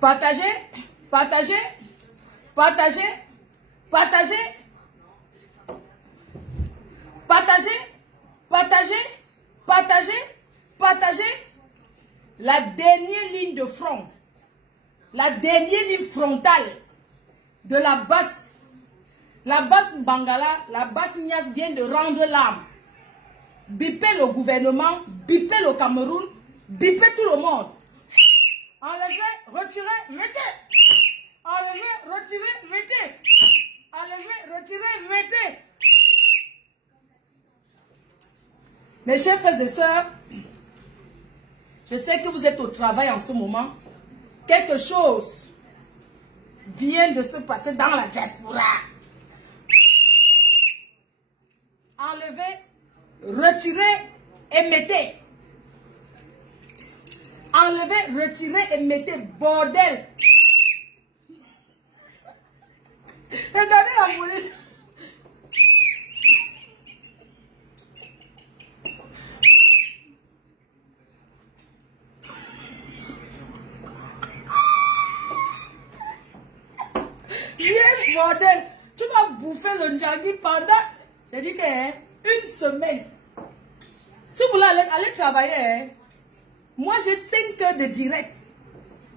Partagez, partagez, partagez, partagez, partagez, partagez, partagez, partagez. La dernière ligne de front, la dernière ligne frontale de la basse Bangala, la basse Nias vient de rendre l'âme. Bipez le gouvernement, bipez le Cameroun, bipez tout le monde. Enlevez, retirez, mettez. Enlevez, retirez, mettez. Enlevez, retirez, mettez. Mes chers frères et sœurs, je sais que vous êtes au travail en ce moment. Quelque chose vient de se passer dans la diaspora. Enlevez, retirez et mettez. Enlevez, retirez et mettez. Bordel. Regardez la volée. Viens, bordel. Tu vas bouffer le njagi pendant, j'ai dit que, une semaine. Si vous voulez aller travailler, moi j'ai 5 heures de direct.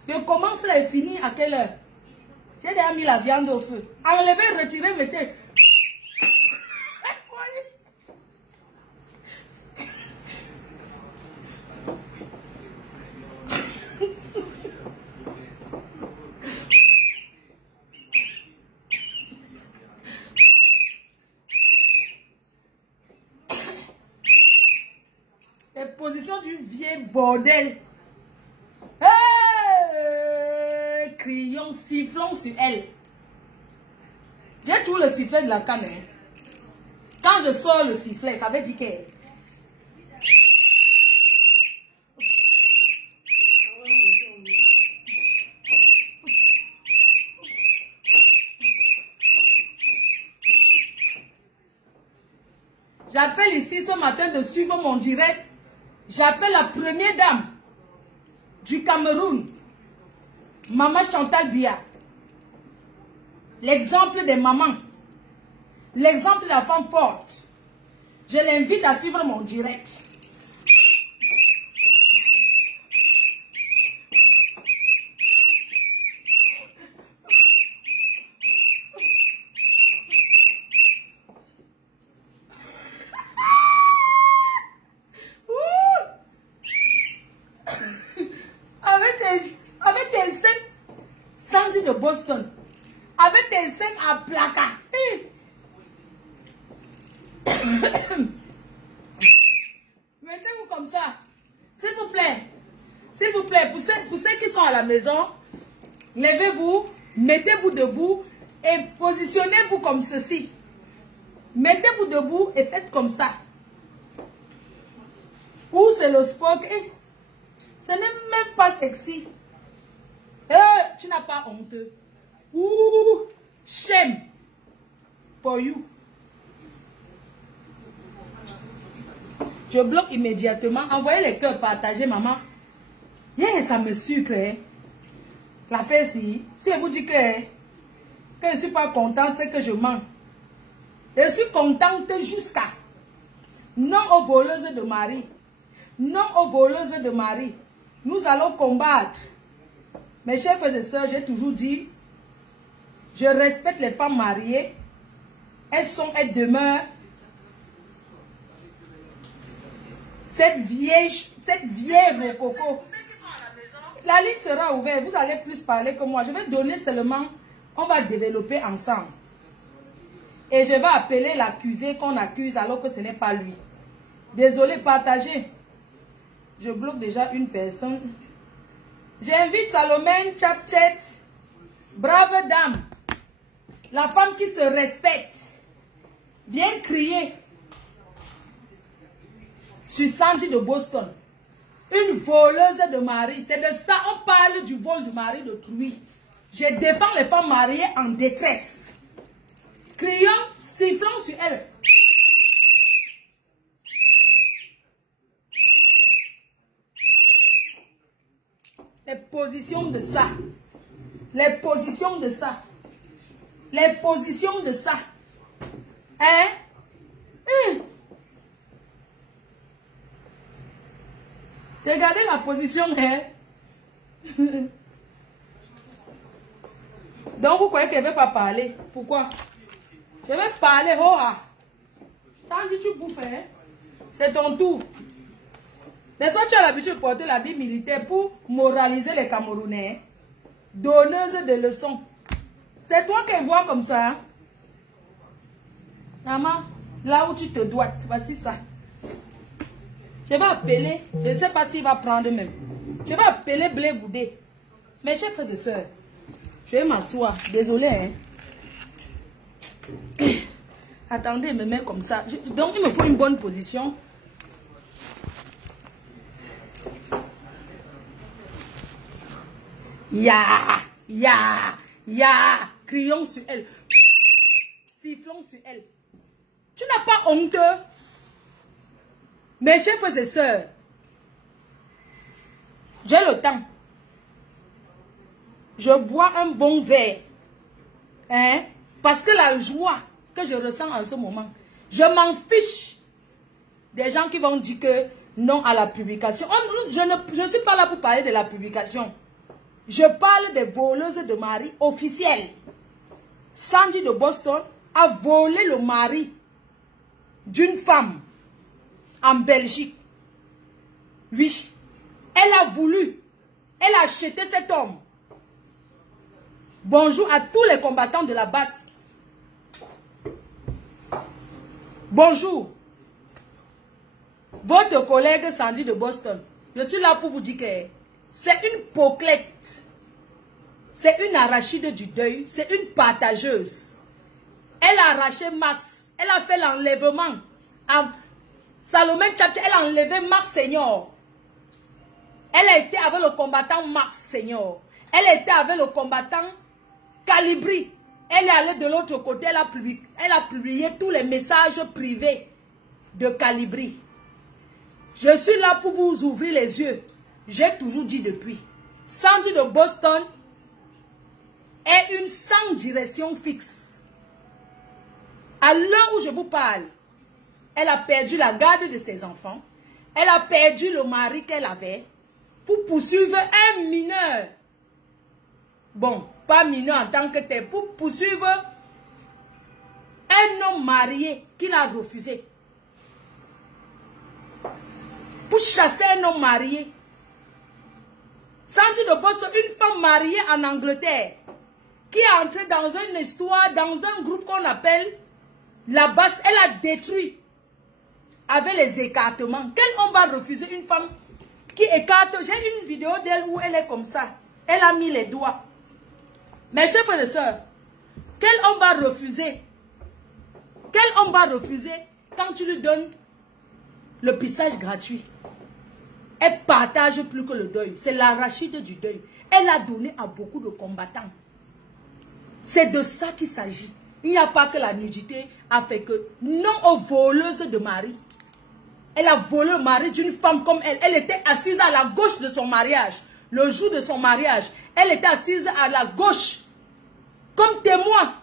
Je commence là et finis à quelle heure? J'ai déjà mis la viande au feu. Enlevez, retirez, mettez. Les positions du vieux bordel. Hey! Crions, sifflons sur elle. J'ai tout le sifflet de la canne. Quand je sors le sifflet, ça veut dire que... J'appelle ici ce matin de suivre mon direct. J'appelle la première dame du Cameroun, Maman Chantal Biya. L'exemple des mamans. L'exemple de la femme forte. Je l'invite à suivre mon direct. Avec tes seins Sandy de Boston. Avec tes seins à placard. Mettez-vous comme ça. S'il vous plaît. S'il vous plaît, pour ceux qui sont à la maison, levez-vous Mettez-vous debout et positionnez-vous comme ceci. Mettez-vous debout et faites comme ça. Ou c'est le sport. Ce n'est même pas sexy. Tu n'as pas honte. Ouh, shame for you. Je bloque immédiatement. Envoyez les cœurs, partagez, maman. Yeah, ça me sucre. Hein. La fête, si elle vous dit que je ne suis pas contente, c'est que je mens. Je suis contente jusqu'à non aux voleuses de mari. Non aux voleuses de mari. Nous allons combattre. Mes chers frères et sœurs, j'ai toujours dit, je respecte les femmes mariées. Elles demeurent. Cette vieille rococo. La ligne sera ouverte. Vous allez plus parler que moi. Je vais donner seulement. On va développer ensemble. Et je vais appeler l'accusé qu'on accuse alors que ce n'est pas lui. Désolé, partagez. Je bloque déjà une personne. J'invite Salomé Chapchet. Brave dame. La femme qui se respecte. Viens crier. Sur Sandy de Boston. Une voleuse de mari. C'est de ça, on parle du vol du mari d'autrui. Je défends les femmes mariées en détresse. Criant, sifflant sur elles. Les positions de ça. Les positions de ça. Les positions de ça. Hein? Regardez la position, hein? Donc, vous croyez qu'elle ne veut pas parler? Pourquoi? Je vais parler, oh ah! Sandy, tu bouffes, hein? C'est ton tour. Mais soit tu as l'habitude de porter l'habit militaire pour moraliser les Camerounais, donneuse de leçons. C'est toi qui vois comme ça. Hein? Maman, là où tu te dois, voici ça. Je vais appeler, je ne sais pas s'il va prendre même. Je vais appeler Blé Goudé. Mes chers frères et sœurs, je vais m'asseoir. Désolé, hein. Attendez, me mettre comme ça. Donc, il me faut une bonne position. Crions sur elle. Sifflons sur elle. Tu n'as pas honte? Mes chers frères et sœurs, j'ai le temps. Je bois un bon verre. Hein? Parce que la joie que je ressens en ce moment, je m'en fiche des gens qui vont dire que non à la publication. Je ne suis pas là pour parler de la publication. Je parle des voleuses de mari officielles. Sandy de Boston a volé le mari d'une femme en Belgique. Oui. Elle a voulu. Elle a acheté cet homme. Bonjour à tous les combattants de la basse. Bonjour. Votre collègue Sandy de Boston. Je suis là pour vous dire que c'est une poclette. C'est une arachide du deuil. C'est une partageuse. Elle a arraché Max. Elle a fait l'enlèvement. Salomé Chapchet, elle a enlevé Max Senior. Elle a été avec le combattant Max Senior. Elle était avec le combattant Calibri. Elle est allée de l'autre côté. Elle a publié tous les messages privés de Calibri. Je suis là pour vous ouvrir les yeux. J'ai toujours dit depuis. Sandy de Boston est une sans direction fixe. À l'heure où je vous parle, elle a perdu la garde de ses enfants. Elle a perdu le mari qu'elle avait pour poursuivre un mineur. Bon, pas mineur en tant que tel, pour poursuivre un homme marié qu'il a refusé. Pour chasser un homme marié. Sandy de Boston, une femme mariée en Angleterre, qui est entrée dans une histoire, dans un groupe qu'on appelle la basse. Elle a détruit avec les écartements. Quel homme va refuser une femme qui écarte? J'ai une vidéo d'elle où elle est comme ça. Elle a mis les doigts. Mes chers frères et sœurs, quel homme va refuser? Quel homme va refuser quand tu lui donnes le pissage gratuit? Elle partage plus que le deuil. C'est l'arachide du deuil. Elle a donné à beaucoup de combattants. C'est de ça qu'il s'agit. Il n'y a pas que la nudité a fait que... Non aux voleuses de mari. Elle a volé le mari d'une femme comme elle. Elle était assise à la gauche de son mariage. Le jour de son mariage, elle était assise à la gauche. Comme témoin.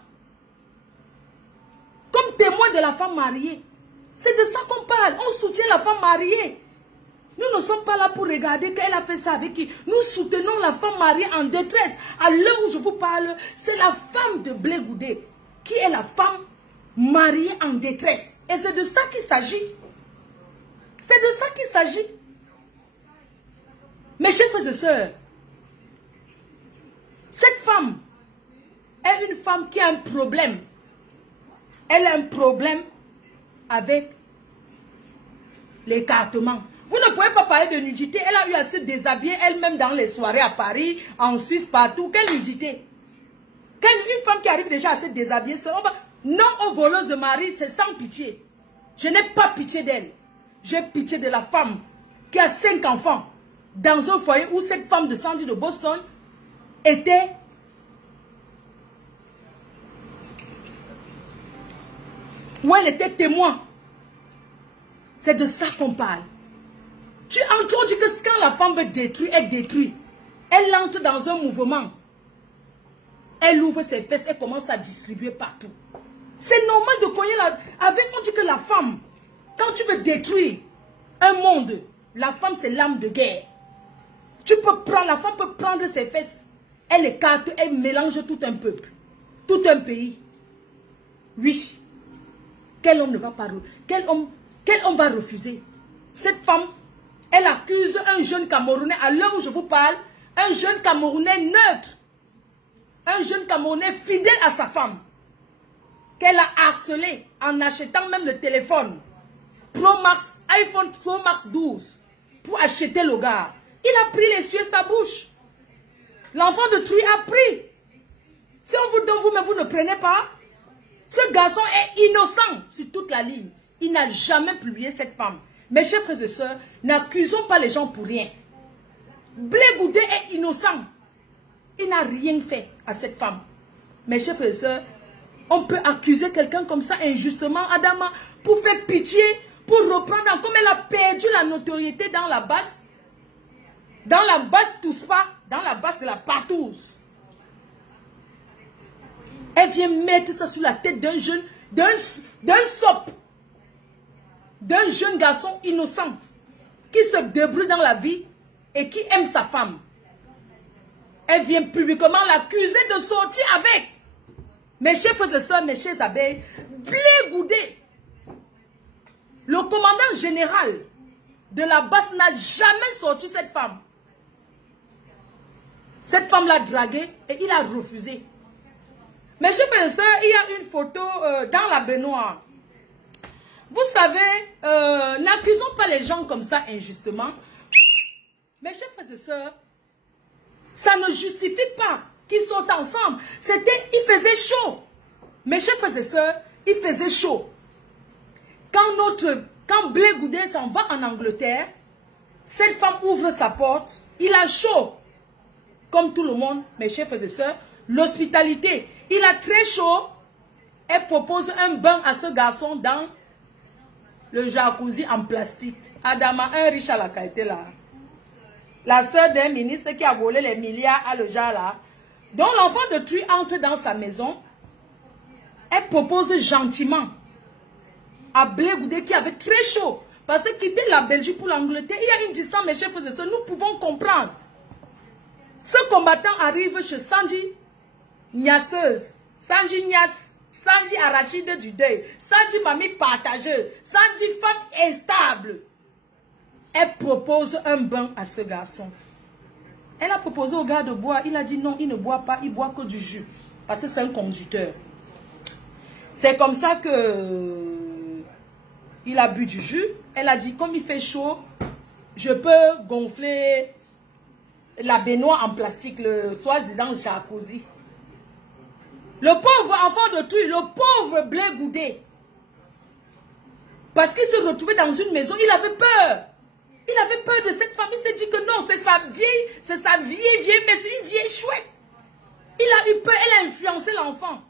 Comme témoin de la femme mariée. C'est de ça qu'on parle. On soutient la femme mariée. Nous ne sommes pas là pour regarder qu'elle a fait ça avec qui. Nous soutenons la femme mariée en détresse. À l'heure où je vous parle, c'est la femme de Blé Goudé qui est la femme mariée en détresse. Et c'est de ça qu'il s'agit. C'est de ça qu'il s'agit. Mes chers frères et sœurs, cette femme est une femme qui a un problème. Elle a un problème avec l'écartement. Vous ne pouvez pas parler de nudité. Elle a eu à se déshabiller elle-même dans les soirées à Paris, en Suisse, partout. Quelle nudité? Une femme qui arrive déjà à se déshabiller, non aux voleuses de mari, c'est sans pitié. Je n'ai pas pitié d'elle. J'ai pitié de la femme qui a 5 enfants dans un foyer où cette femme de Sandy de Boston était... où elle était témoin. C'est de ça qu'on parle. Tu entends que quand la femme veut détruire, elle détruit. Elle entre dans un mouvement. Elle ouvre ses fesses et commence à distribuer partout. C'est normal de cogner la... On dit que la femme, quand tu veux détruire un monde, la femme c'est l'âme de guerre. La femme peut prendre ses fesses. Elle écarte, elle mélange tout un peuple. Tout un pays. Oui. Quel homme ne va pas... Quel homme va refuser? Cette femme... Elle accuse un jeune Camerounais, à l'heure où je vous parle, un jeune Camerounais neutre, un jeune Camerounais fidèle à sa femme, qu'elle a harcelé en achetant même le téléphone iPhone Pro Max 12 pour acheter le gars. Il a pris l'essuie sa bouche. L'enfant de Truy a pris. Si on vous donne, vous-même, vous ne prenez pas. Ce garçon est innocent sur toute la ligne. Il n'a jamais publié cette femme. Mes chers frères et sœurs, n'accusons pas les gens pour rien. Blé Goudé est innocent. Il n'a rien fait à cette femme. Mes chers frères et sœurs, on peut accuser quelqu'un comme ça injustement, Adama, pour faire pitié, pour reprendre, comme elle a perdu la notoriété dans la basse Touspa, dans la basse de la Partouze. Elle vient mettre ça sur la tête d'un jeune, d'un sop. D'un jeune garçon innocent qui se débrouille dans la vie et qui aime sa femme. Elle vient publiquement l'accuser de sortir avec. Mes chers frères et sœurs, mes chers abeilles, Blé Goudé, le commandant général de la basse n'a jamais sorti cette femme. Cette femme l'a dragué et il a refusé. Mes chers frères et sœurs, il y a une photo dans la baignoire. Vous savez, n'accusons pas les gens comme ça injustement. Mes chers frères et sœurs, ça ne justifie pas qu'ils sortent ensemble. Il faisait chaud. Mes chers frères et sœurs, il faisait chaud. Quand Blé Goudé s'en va en Angleterre, cette femme ouvre sa porte, il a chaud. Comme tout le monde, mes chers frères et sœurs, l'hospitalité, il a très chaud. Elle propose un bain à ce garçon dans le jacuzzi en plastique. Adama, un riche à la qualité là. La soeur d'un ministre qui a volé les milliards à le genre là. Donc l'enfant de Truy entre dans sa maison. Elle propose gentiment à Blé Goudé qui avait très chaud. Parce que quitter la Belgique pour l'Angleterre, il y a une distance, mes chers frères et sœurs, nous pouvons comprendre. Ce combattant arrive chez Sandy Niasseuse. Sandy Nias. Sandy arachide du deuil. Sandy mamie partageuse. Sandy femme instable. Elle propose un bain à ce garçon. Elle a proposé au gars de boire. Il a dit non, il ne boit pas. Il boit que du jus. Parce que c'est un conducteur. C'est comme ça que il a bu du jus. Elle a dit comme il fait chaud, je peux gonfler la baignoire en plastique, le soi-disant jacuzzi. Le pauvre enfant d'autrui, le pauvre Blé Goudé. Parce qu'il se retrouvait dans une maison, il avait peur. Il avait peur de cette femme. Il s'est dit que non, c'est sa vieille, mais c'est une vieille chouette. Il a eu peur, elle a influencé l'enfant.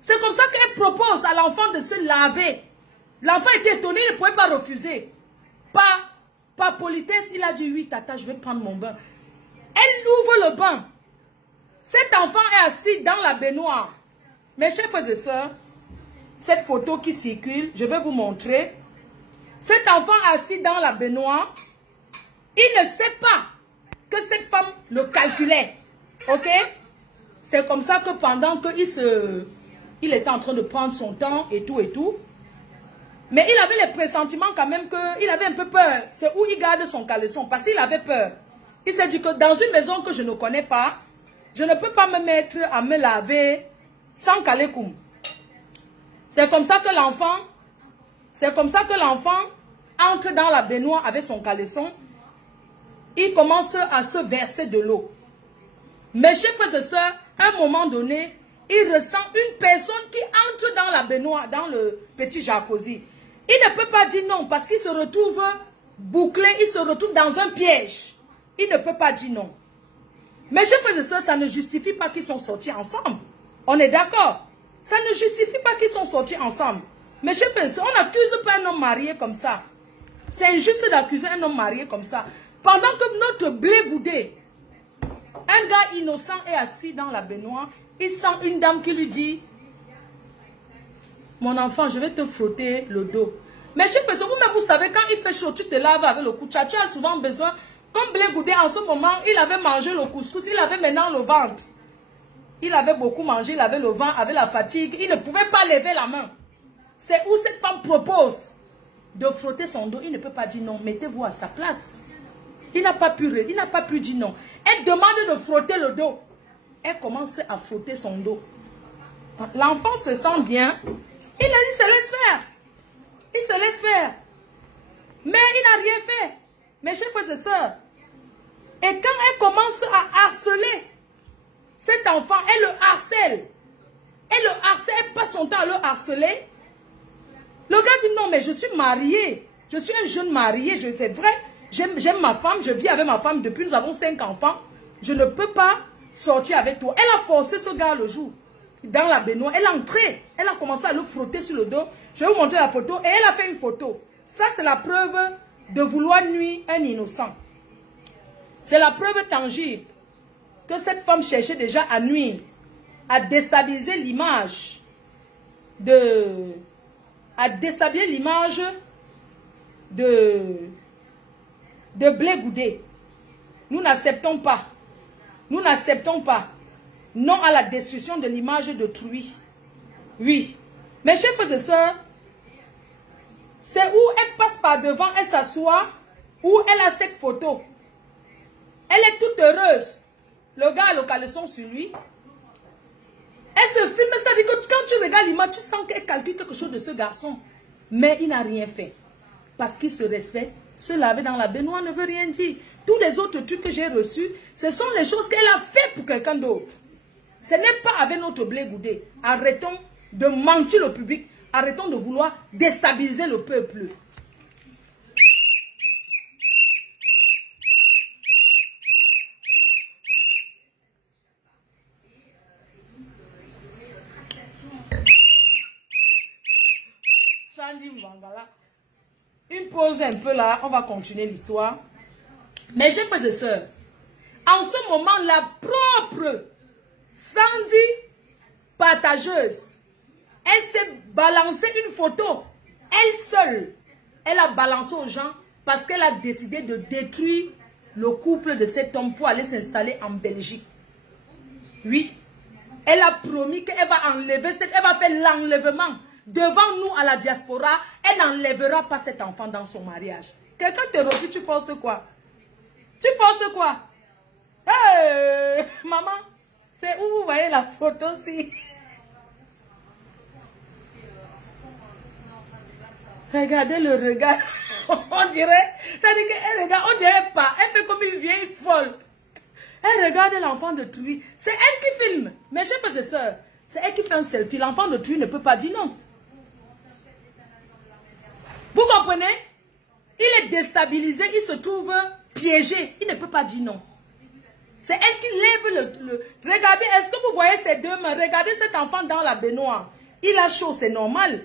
C'est comme ça qu'elle propose à l'enfant de se laver. L'enfant était étonné, il ne pouvait pas refuser. Par politesse, il a dit oui, tata, je vais prendre mon bain. Elle ouvre le bain. Cet enfant est assis dans la baignoire. Mes chers frères et sœurs, cette photo qui circule, je vais vous montrer. Cet enfant assis dans la baignoire, il ne sait pas que cette femme le calculait. Ok? C'est comme ça que pendant qu'il était en train de prendre son temps et tout. Mais il avait le pressentiment quand même qu'il avait un peu peur. C'est où il garde son caleçon parce qu'il avait peur. Il s'est dit que dans une maison que je ne connais pas, je ne peux pas me mettre à me laver sans caleçon. C'est comme ça que l'enfant entre dans la baignoire avec son caleçon. Il commence à se verser de l'eau. Mes chers frères et sœurs, à un moment donné, il ressent une personne qui entre dans la baignoire, dans le petit jacuzzi. Il ne peut pas dire non parce qu'il se retrouve bouclé, il se retrouve dans un piège. Il ne peut pas dire non. Mes chers frères et sœurs, ça ne justifie pas qu'ils sont sortis ensemble. On est d'accord? Ça ne justifie pas qu'ils sont sortis ensemble. Mes chers frères et sœurs, on n'accuse pas un homme marié comme ça. C'est injuste d'accuser un homme marié comme ça. Pendant que notre Blé Goudé, un gars innocent est assis dans la baignoire, il sent une dame qui lui dit « Mon enfant, je vais te frotter le dos. » Mais chers frères, vous-même, vous savez, quand il fait chaud, tu te laves avec le koucha. Tu as souvent besoin, comme Blé Goudé, en ce moment, il avait mangé le couscous, il avait maintenant le ventre. Il avait beaucoup mangé, il avait le ventre, avec la fatigue, il ne pouvait pas lever la main. C'est où cette femme propose de frotter son dos. Il ne peut pas dire non, mettez-vous à sa place. Il n'a pas pu dire non. Elle demande de frotter le dos. Elle commence à frotter son dos. L'enfant se sent bien. Il se laisse faire. Il se laisse faire. Mais il n'a rien fait. Mes chers frères et sœurs. Et quand elle commence à harceler cet enfant, elle le harcèle. Elle passe son temps à le harceler. Le gars dit non, mais je suis marié. Je suis un jeune marié, c'est vrai. J'aime ma femme, je vis avec ma femme depuis, nous avons 5 enfants. Je ne peux pas sortir avec toi. Elle a forcé ce gars le jour. Dans la baignoire, elle est entrée. Elle a commencé à le frotter sur le dos. Je vais vous montrer la photo. Et elle a fait une photo. Ça, c'est la preuve de vouloir nuire un innocent. C'est la preuve tangible que cette femme cherchait déjà à nuire, à déstabiliser l'image de Blé Goudé. Nous n'acceptons pas. Nous n'acceptons pas. Non à la destruction de l'image d'autrui. Oui. Mes chers frères et sœurs, c'est où elle passe par devant, elle s'assoit, où elle a cette photo. Elle est toute heureuse. Le gars a le caleçon sur lui. Elle se filme, ça dit que quand tu regardes l'image, tu sens qu'elle calcule quelque chose de ce garçon. Mais il n'a rien fait. Parce qu'il se respecte. Se laver dans la baignoire ne veut rien dire. Tous les autres trucs que j'ai reçus, ce sont les choses qu'elle a fait pour quelqu'un d'autre. Ce n'est pas avec notre Blé Goudé. Arrêtons de mentir au public. Arrêtons de vouloir déstabiliser le peuple. Une pause un peu là, on va continuer l'histoire. Mes chers frères et sœurs, en ce moment, la propre Sandy partageuse, elle s'est balancé une photo, elle seule, elle a balancé aux gens parce qu'elle a décidé de détruire le couple de cet homme pour aller s'installer en Belgique. Oui, elle a promis qu'elle va enlever, elle va faire l'enlèvement. Devant nous à la diaspora, elle n'enlèvera pas cet enfant dans son mariage. Quelqu'un te refuse, tu penses quoi? Tu penses quoi? Hey, maman, c'est où vous voyez la photo-ci? Regardez le regard. On dirait, ça dit qu'elle regarde, on dirait pas. Elle fait comme une vieille folle. Elle regarde l'enfant de Truy. C'est elle qui filme. Mes chers frères et sœurs, C'est elle qui fait un selfie. L'enfant de Thuy ne peut pas dire non. Vous comprenez? Il est déstabilisé, il se trouve piégé. Il ne peut pas dire non. C'est elle qui lève le... Regardez, est-ce que vous voyez ces deux mains? Regardez cet enfant dans la baignoire. Il a chaud, c'est normal.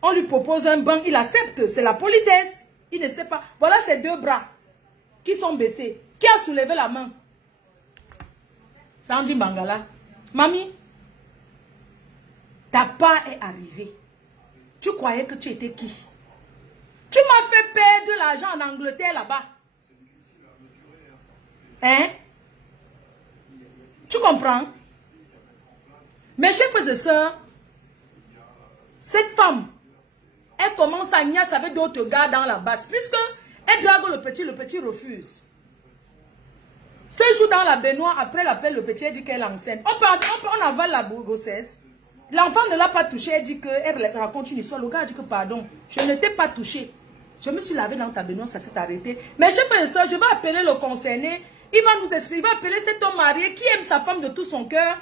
On lui propose un bain, il accepte. C'est la politesse. Il ne sait pas. Voilà ses deux bras qui sont baissés. Qui a soulevé la main? Sandi Mangala. Mamie, ta part est arrivée. Tu croyais que tu étais qui? Tu m'as fait perdre l'argent en Angleterre là-bas. Hein? Tu comprends? Mes chers frères et sœurs, cette femme, elle commence à niaiser avec d'autres gars dans la basse. Puisque elle drague le petit refuse. Ce jour dans la baignoire, après l'appel, le petit dit qu'elle est enceinte. On avale la grossesse. L'enfant ne l'a pas touché. Elle dit qu'elle raconte une histoire. Le gars dit que pardon, je ne t'ai pas touché. Je me suis lavé dans ta baignoire, ça s'est arrêté. Mais chers frères et sœurs, je vais appeler le concerné. Il va nous exprimer. Il va appeler cet homme marié qui aime sa femme de tout son cœur.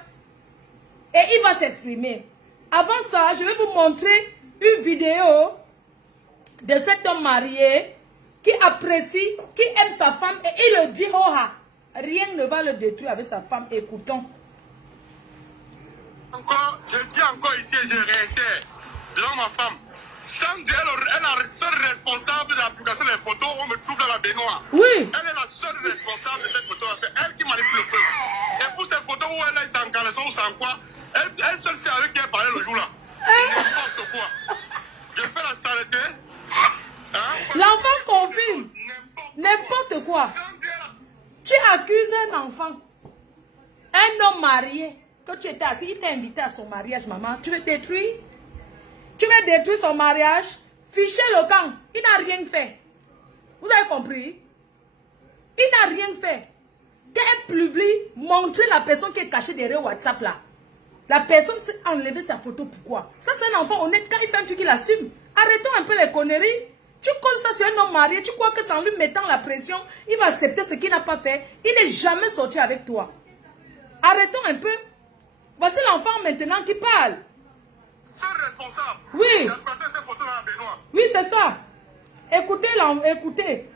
Et il va s'exprimer. Avant ça, je vais vous montrer une vidéo de cet homme marié qui apprécie, qui aime sa femme et il le dit, oh, rien ne va le détruire avec sa femme. Écoutons. Encore, je dis encore ici et je réitère, devant ma femme, sans dire elle est la seule responsable de l'application des photos, on me trouve dans la baignoire. Oui. Elle est la seule responsable de cette photo, c'est elle qui manipule le peuple. Et pour ces photos où elle est sans caleçon ou sans quoi, elle seule sait avec qui elle parlait le jour là. N'importe quoi. Je fais la saleté. Hein? L'enfant confirme. N'importe quoi. Tu accuses un enfant, un homme marié, que tu étais assis, il t'a invité à son mariage, maman. Tu veux détruire? Tu veux détruire son mariage? Fichez le camp. Il n'a rien fait. Vous avez compris? Il n'a rien fait. Qu'elle publie, montrer la personne qui est cachée derrière WhatsApp là. La personne s'est enlevé sa photo. Pourquoi? Ça, c'est un enfant honnête. Quand il fait un truc, il assume. Arrêtons un peu les conneries. Tu colles ça sur un homme marié. Tu crois que c'est en lui mettant la pression, il va accepter ce qu'il n'a pas fait. Il n'est jamais sorti avec toi. Arrêtons un peu. Voici l'enfant maintenant qui parle. Seul responsable. Oui. Il a passé cette photo dans la baignoire. Oui, c'est ça. Écoutez, écoutez.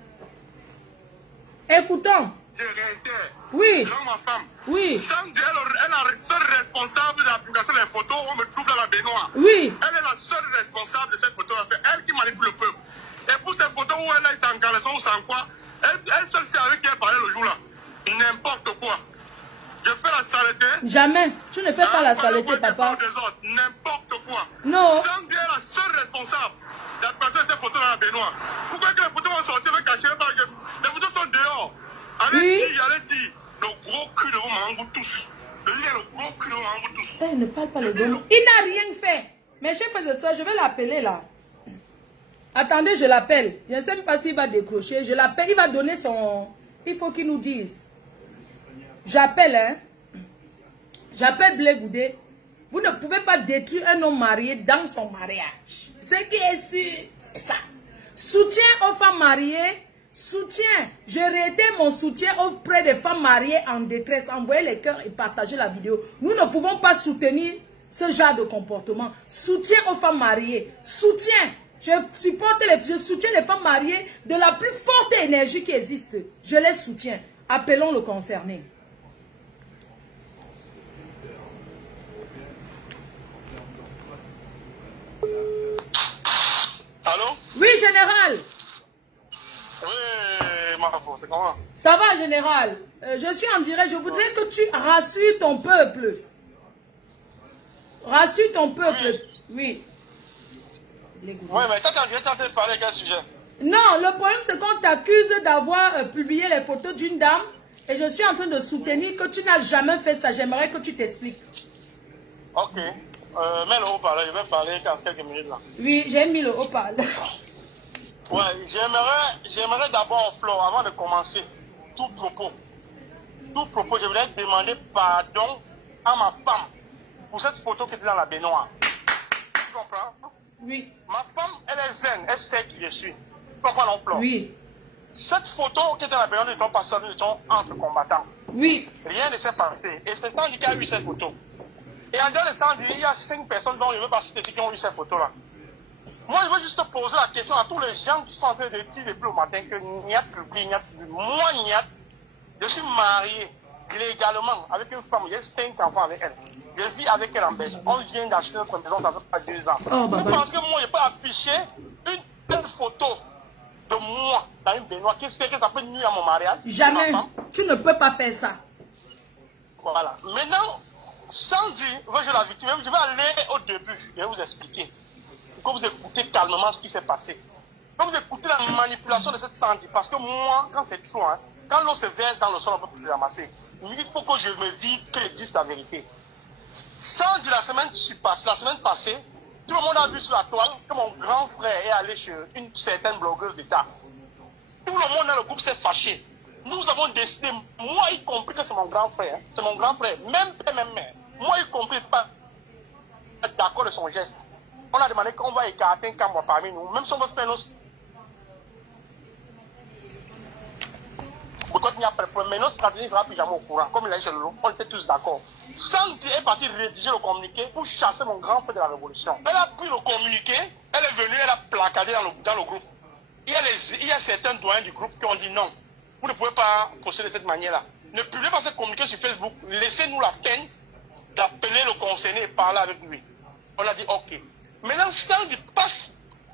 Écoutons. Je réitère. Oui. Devant ma femme. Oui. Sans dire elle est la seule responsable de l'application des photos, on me trouve dans la baignoire. Oui. Elle est la seule responsable de cette photo-là. C'est elle qui manipule le peuple. Et pour ces photos où elle est sans caleçon ou sans quoi, elle seule sait avec qui elle parlait le jour là. N'importe quoi. Je fais la saleté. Jamais. Tu ne fais pas la saleté, papa. N'importe quoi. Non. Sans dire la seule responsable de la personne de ces photos dans la baignoire. Pourquoi que les photos vont sortir avec cacher? Les photos sont dehors. Allez dire. Le gros cul de vos mamans, vous tous. Le gros cul de vos mamans, vous tous. Elle ne parle pas le don. Il n'a rien fait. Mes chers frères et sœurs, je vais l'appeler là. Attendez, je l'appelle. Je ne sais pas s'il va décrocher. Je l'appelle. Il va donner son... Il faut qu'il nous dise. J'appelle, hein. J'appelle Blé Goudé. Vous ne pouvez pas détruire un homme marié dans son mariage. Ce qui est sûr, c'est ça. Soutien aux femmes mariées. Soutien. Je réitère mon soutien auprès des femmes mariées en détresse. Envoyez les cœurs et partagez la vidéo. Nous ne pouvons pas soutenir ce genre de comportement. Soutien aux femmes mariées. Soutien. Je soutiens les femmes mariées de la plus forte énergie qui existe. Je les soutiens. Appelons le concerné. Allô? Oui, général. Oui, ma foi, c'est comment? Ça va, général. Je suis en direct. Je voudrais que tu rassures ton peuple. Rassure ton peuple. Oui. Oui, mais quand tu es en train de parler, quel sujet? Non, le problème c'est qu'on t'accuse d'avoir publié les photos d'une dame et je suis en train de soutenir que tu n'as jamais fait ça. J'aimerais que tu t'expliques. Ok. Mets le haut-parleur, je vais parler dans quelques minutes là. Oui, j'ai mis le haut-parleur. Ouais, j'aimerais d'abord, Flo, avant de commencer, tout propos, je voudrais demander pardon à ma femme pour cette photo qui était dans la baignoire. Tu comprends? Oui. Ma femme, elle est zen, elle sait qui je suis. Tu comprends, non, Flo? Oui. Cette photo qui était dans la baignoire, nous étions pas seuls, nous étions entre combattants. Oui. Rien ne s'est passé. Et c'est Sandy qui a eu cette photo. Et en dehors de ça, il y a 5 personnes dont je ne veux pas citer qui ont eu ces photos-là. Moi, je veux juste poser la question à tous les gens qui sont en train de dire depuis le matin que Niat publie, Niat publie. Moi, Niat, je suis marié légalement avec une femme, j'ai 5 enfants avec elle. Je vis avec elle en Belgique. On vient d'acheter notre maison, ça fait pas 2 ans. Vous pensez que moi, je peux afficher une telle photo de moi dans une baignoire qui sait que ça peut nuire à mon mariage? Jamais. Tu ne peux pas faire ça. Voilà. Maintenant, sans dire, je la victime, je vais aller au début. Je vais vous expliquer. Pour que vous écoutez calmement ce qui s'est passé. Pour que vous écoutez la manipulation de cette Sandy. Parce que moi, quand c'est trop, hein, quand l'eau se verse dans le sol, on ne peut plus ramasser. Il faut que je me dise que je dise la vérité. Sandy, la semaine passée, tout le monde a vu sur la toile que mon grand frère est allé chez une certaine blogueuse d'État. Tout le monde dans le groupe s'est fâché. Nous avons décidé, moi y compris, que c'est mon grand frère. Hein, c'est mon grand frère, même père, même mère. Moi y compris, pas d'accord de son geste. On a demandé qu'on va écarter un camp parmi nous, même si on veut faire nos... Mais nos stratégies ne sera plus jamais au courant, comme il a dit chez Lolo, on était tous d'accord. Sandy est partie rédiger le communiqué pour chasser mon grand frère de la Révolution. Elle a pris le communiqué, elle est venue, elle a placardé dans le groupe. Il y a certains doyens du groupe qui ont dit non, vous ne pouvez pas procéder de cette manière-là. Ne publiez pas ce communiqué sur Facebook, laissez-nous la peine d'appeler le concerné et parler avec lui. On a dit ok. Maintenant, Sandy passe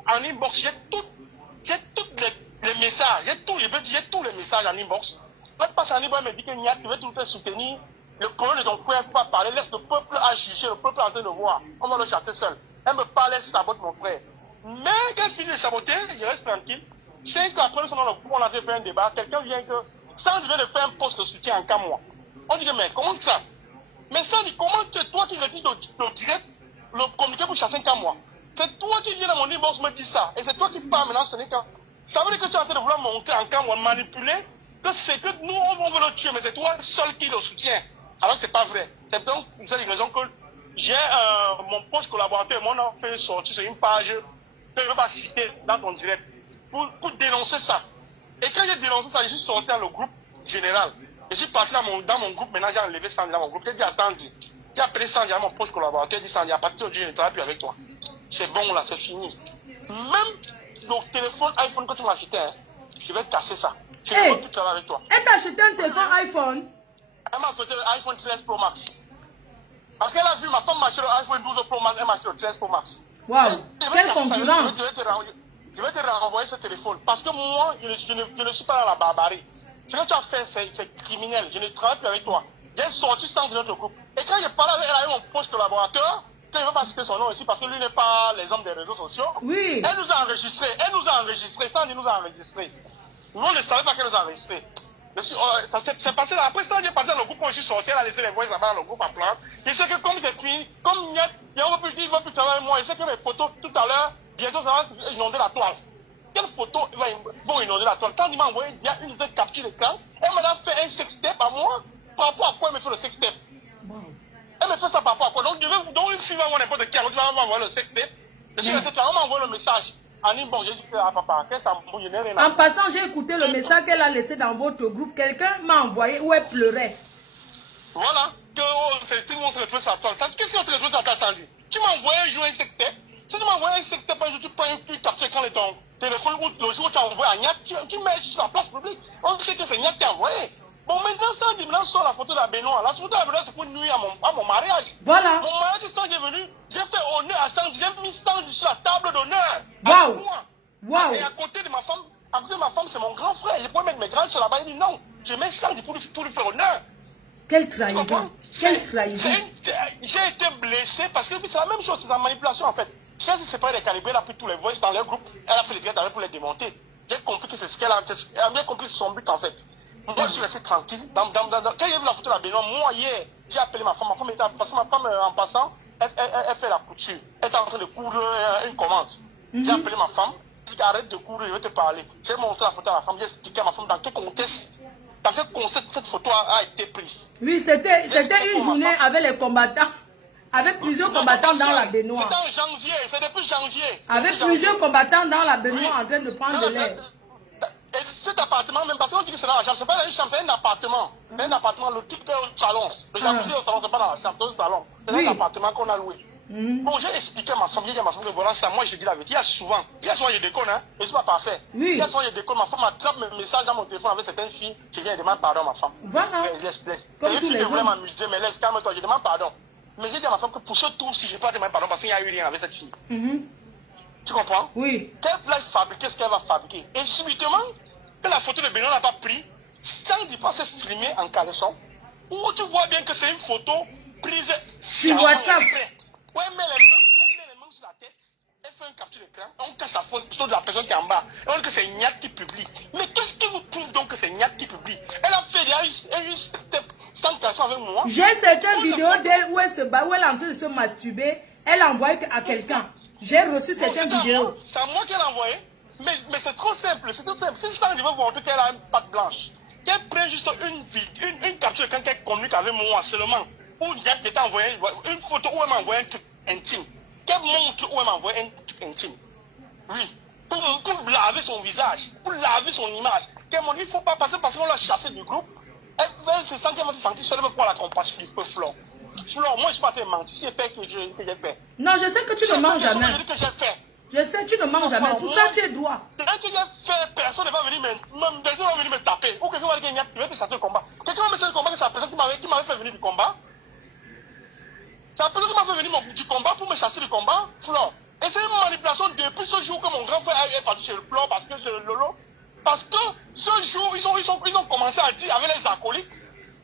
en inbox, j'ai tous les messages, j'ai tous les messages en inbox. Elle passe en inbox, elle me dit que Niat, tu veux tout faire soutenir. Le problème de ton frère, il ne faut pas parler, laisse le peuple à juger, le peuple en train de voir. On va le chasser seul. Elle me parle, elle sabote mon frère. Mais quand elle finit de saboter, je reste tranquille. 5 ans après, nous sommes dans le groupe, on a fait un débat. Quelqu'un vient que, Sandy vient de faire un poste de soutien en Cameroun. On dit que, mais comment ça? Mais Sandy, comment toi qui rédiges le direct, le communiqué pour chasser un Cameroun? C'est toi qui viens dans mon inbox me dire ça. Et c'est toi qui parles maintenant, ce n'est qu'un. Ça veut dire que tu es en train de vouloir monter en Cameroun, manipuler, que c'est que nous, on veut le tuer, mais c'est toi seul qui le soutient. Alors que ce n'est pas vrai. C'est donc pour cette raison que j'ai mon poste collaborateur, moi, on a fait une sortie sur une page que je ne vais pas citer dans ton direct pour dénoncer ça. Et quand j'ai dénoncé ça, je suis sorti dans le groupe général. Je suis parti dans mon groupe, maintenant j'ai enlevé Sandy dans mon groupe. J'ai dit à Sandy, j'ai appelé Sandy à mon poste collaborateur, j'ai dit Sandy, à partir d'aujourd'hui, je ne travaille plus avec toi. C'est bon là, c'est fini. Même le téléphone iPhone que tu m'as acheté, hein, je vais casser ça. Je ne veux plus travailler avec toi. Elle t'a acheté un téléphone iPhone? Elle m'a acheté l'iPhone 13 Pro Max. Parce qu'elle a vu ma femme m'acheter l'iPhone 12 Pro Max, elle m'a acheté le 13 Pro Max. Waouh, quelle concurrence! Je vais te renvoyer ce téléphone. Parce que moi, je ne suis pas dans la barbarie. Ce que tu as fait, c'est criminel. Je ne travaille plus avec toi. J'ai sorti sans de notre groupe. Et quand je parlais avec elle, avec mon poste collaborateur, je ne veux pas citer son nom ici parce que lui n'est pas les hommes des réseaux sociaux. Oui. Elle nous a enregistrés, Sandy nous a enregistrés. Nous, on ne savait pas qu'elle nous a enregistrés. C'est passé là. Après ça, j'ai passé dans le groupe quand je suis sorti, elle a laissé les voix là-bas dans le groupe en plan. Je sais que comme c'est fini, comme il ne va plus travailler avec moi, je sais que mes photos tout à l'heure, bientôt ça va inonder la toile. Quelle photo vont inonder la toile? Quand il m'a envoyé, il y a une capture d'écran, elle m'a fait un sextape à moi. Par rapport à quoi elle me fait le sextape? Elle me fait ça par rapport à quoi? Donc, une fille va voir n'importe qui, on va m'envoyer le sextape. Je suis resté, on m'a envoyé le message. En inbox, j'ai dit que papa, qu'est-ce que ça m'embrouille? En passant, j'ai écouté le message qu'elle a laissé dans votre groupe. Quelqu'un m'a envoyé où elle pleurait. Voilà, que tout le monde se retrouve sur la toile. Qu'est-ce qu'on se retrouve sur la toile, Sandy? Tu m'as envoyé un jour un sextape. Si tu m'as envoyé un sextape, tu prends une pure capture quand ton téléphone ou le jour où tu as envoyé à Niat, tu mets sur la place publique. On sait que c'est Niat qui a envoyé. Bon, maintenant, Sandy, maintenant, sort la photo de la baignoire. La photo de la baignoire, c'est pour nuire à mon mariage. Voilà. Mon mariage, Sandy est venu, j'ai fait honneur à Sandy, j'ai mis Sandy sur la table d'honneur. Waouh. Waouh. Et à côté de ma femme, c'est mon grand frère. Je pourrais mettre mes grands sur la bas, il dit non, je mets Sandy pour lui faire honneur. Quelle trahison. Quelle trahison. J'ai été blessé parce que c'est la même chose, c'est la manipulation en fait. Quand elle s'est séparée des calibrés, elle a pris tous les voices dans leur groupe, elle a fait les directs avec pour les démonter. J'ai compris que c'est ce qu'elle a, elle a bien compris son but en fait. Moi, je suis resté tranquille. Quand j'ai vu la photo de la baignoire, moi hier, j'ai appelé ma femme. Parce que ma femme, en passant, elle fait la couture. Elle est en train de coudre une commande. J'ai appelé ma femme. Elle dit arrête de courir, je vais te parler. J'ai montré la photo à ma femme, j'ai expliqué à ma femme dans quel contexte cette photo a été prise. Oui, c'était une journée avec les combattants, avec plusieurs combattants dans la baignoire. C'était en janvier, c'est depuis janvier. Avec plusieurs combattants dans la baignoire en train de prendre de l'air. Et cet appartement, même parce qu'on dit que c'est dans la chambre. C'est pas une chambre, c'est un appartement. C'est un appartement, le truc est au salon. Le jacuzzi au salon, c'est pas dans la chambre, c'est au salon. C'est un appartement qu'on a loué. Bon, j'ai expliqué à ma femme, j'ai dit à ma femme que voilà ça, moi je dis la vérité. Il y a souvent, je déconne, hein, et c'est pas parfait. Il y a souvent, je déconne, ma femme attrape mes messages dans mon téléphone avec certaines filles, je viens et demande pardon à ma femme. Voilà. Laisse. C'est une fille qui voulait m'amuser, mais laisse, calme-toi, je demande pardon. Mais j'ai dit à ma femme que pour ce tour, si je ne peux pas demander pardon parce qu'il n'y a eu rien avec cette fille. Tu comprends? Oui. Qu'elle va fabriquer ce qu'elle va fabriquer. Et subitement, que la photo de Benoît n'a pas pris, sans dire pas se filmer en caleçon, où tu vois bien que c'est une photo prise sur WhatsApp. Ouais, elle met les mains sur la tête, elle fait un capture d'écran, on casse la photo de la personne qui est en bas, et on dit que c'est Niat qui publie. Mais qu'est-ce qui vous prouve donc que c'est Niat qui publie? Elle a fait une step sans caleçon avec moi. J'ai certaines vidéos d'elle où elle se bat, où elle est en train de se masturber, elle envoie à quelqu'un. J'ai reçu certaines vidéos. C'est à moi qu'elle a envoyé. Mais c'est trop simple, c'est tout simple. Si ça, je veux vous montrer qu'elle a une patte blanche, qu'elle prenne juste une capture d'écran qu'elle communique avec moi seulement. Où il y a peut-être envoyé une photo où elle m'a envoyé un truc intime. Qu'elle montre où elle m'a envoyé un truc intime. Oui. Pour laver son visage, pour laver son image. Qu'elle montre, il ne faut pas passer parce qu'on l'a chassée du groupe. Elle se sent qu'elle va se sentir seule pour la compassion du peuple. Flore, moi je ne suis pas te mentir. Si j'ai fait que j'ai fait. Non, je sais que tu ne manges jamais. Je dis que j'ai fait. Je sais, tu ne manges jamais. Pour ça, tu es droit. Dès que j'ai fait, personne ne va venir me taper. Ou quelqu'un va dire qu'il va te sortir le combat. Quelqu'un va me sortir le combat que c'est la personne qui m'avait fait venir du combat. C'est la personne qui m'a fait venir du combat pour me chasser du combat, Flore. Et c'est une manipulation depuis ce jour que mon grand frère est parti chez le Flore parce que c'est le Lolo. Parce que ce jour, ils ont commencé à dire avec les acolytes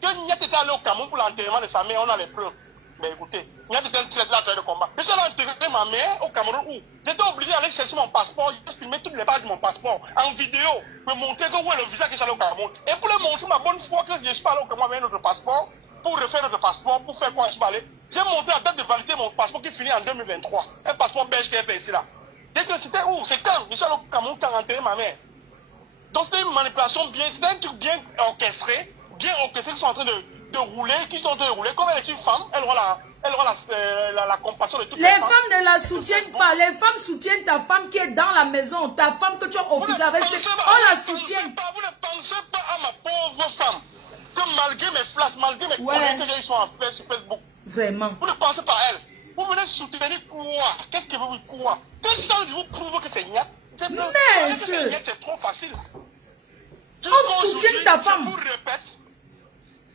que Niat était allé au Cameroun pour l'enterrement de sa mère. On a les preuves. Mais écoutez, Niat était un traité de combat. Je suis allé enterrer ma mère au Cameroun où j'étais obligé d'aller chercher mon passeport. Je filmais toutes les pages de mon passeport en vidéo. Me montrer que où est le visa que je suis allé au Cameroun. Et pour leur montrer ma bonne foi que je suis pas allé au Cameroun avec notre passeport, pour refaire notre passeport, pour faire quoi je suis allé, j'ai montré la date de validité de mon passeport qui finit en 2023. Un passeport belge qui est fait ici là. Dès que c'était où? C'est quand je suis allé au Cameroun quand enterré ma mère. Donc c'était une manipulation c'était un truc bien orchestré, qui sont en train de rouler, Comme elle est une femme, elle aura la compassion de toutes les femmes. Les femmes ne la soutiennent pas. Les femmes soutiennent ta femme qui est dans la maison, ta femme que tu as obligée avec. On la soutient. Vous ne pensez pas à ma pauvre femme que malgré mes flashs, malgré mes collègues que j'ai eu sur Facebook. Vraiment. Vous ne pensez pas à elle. Vous venez soutenir quoi? Qu'est-ce que vous quoi? Que ça vous prouve que c'est Niat? Mais c'est trop facile. On soutient ta femme.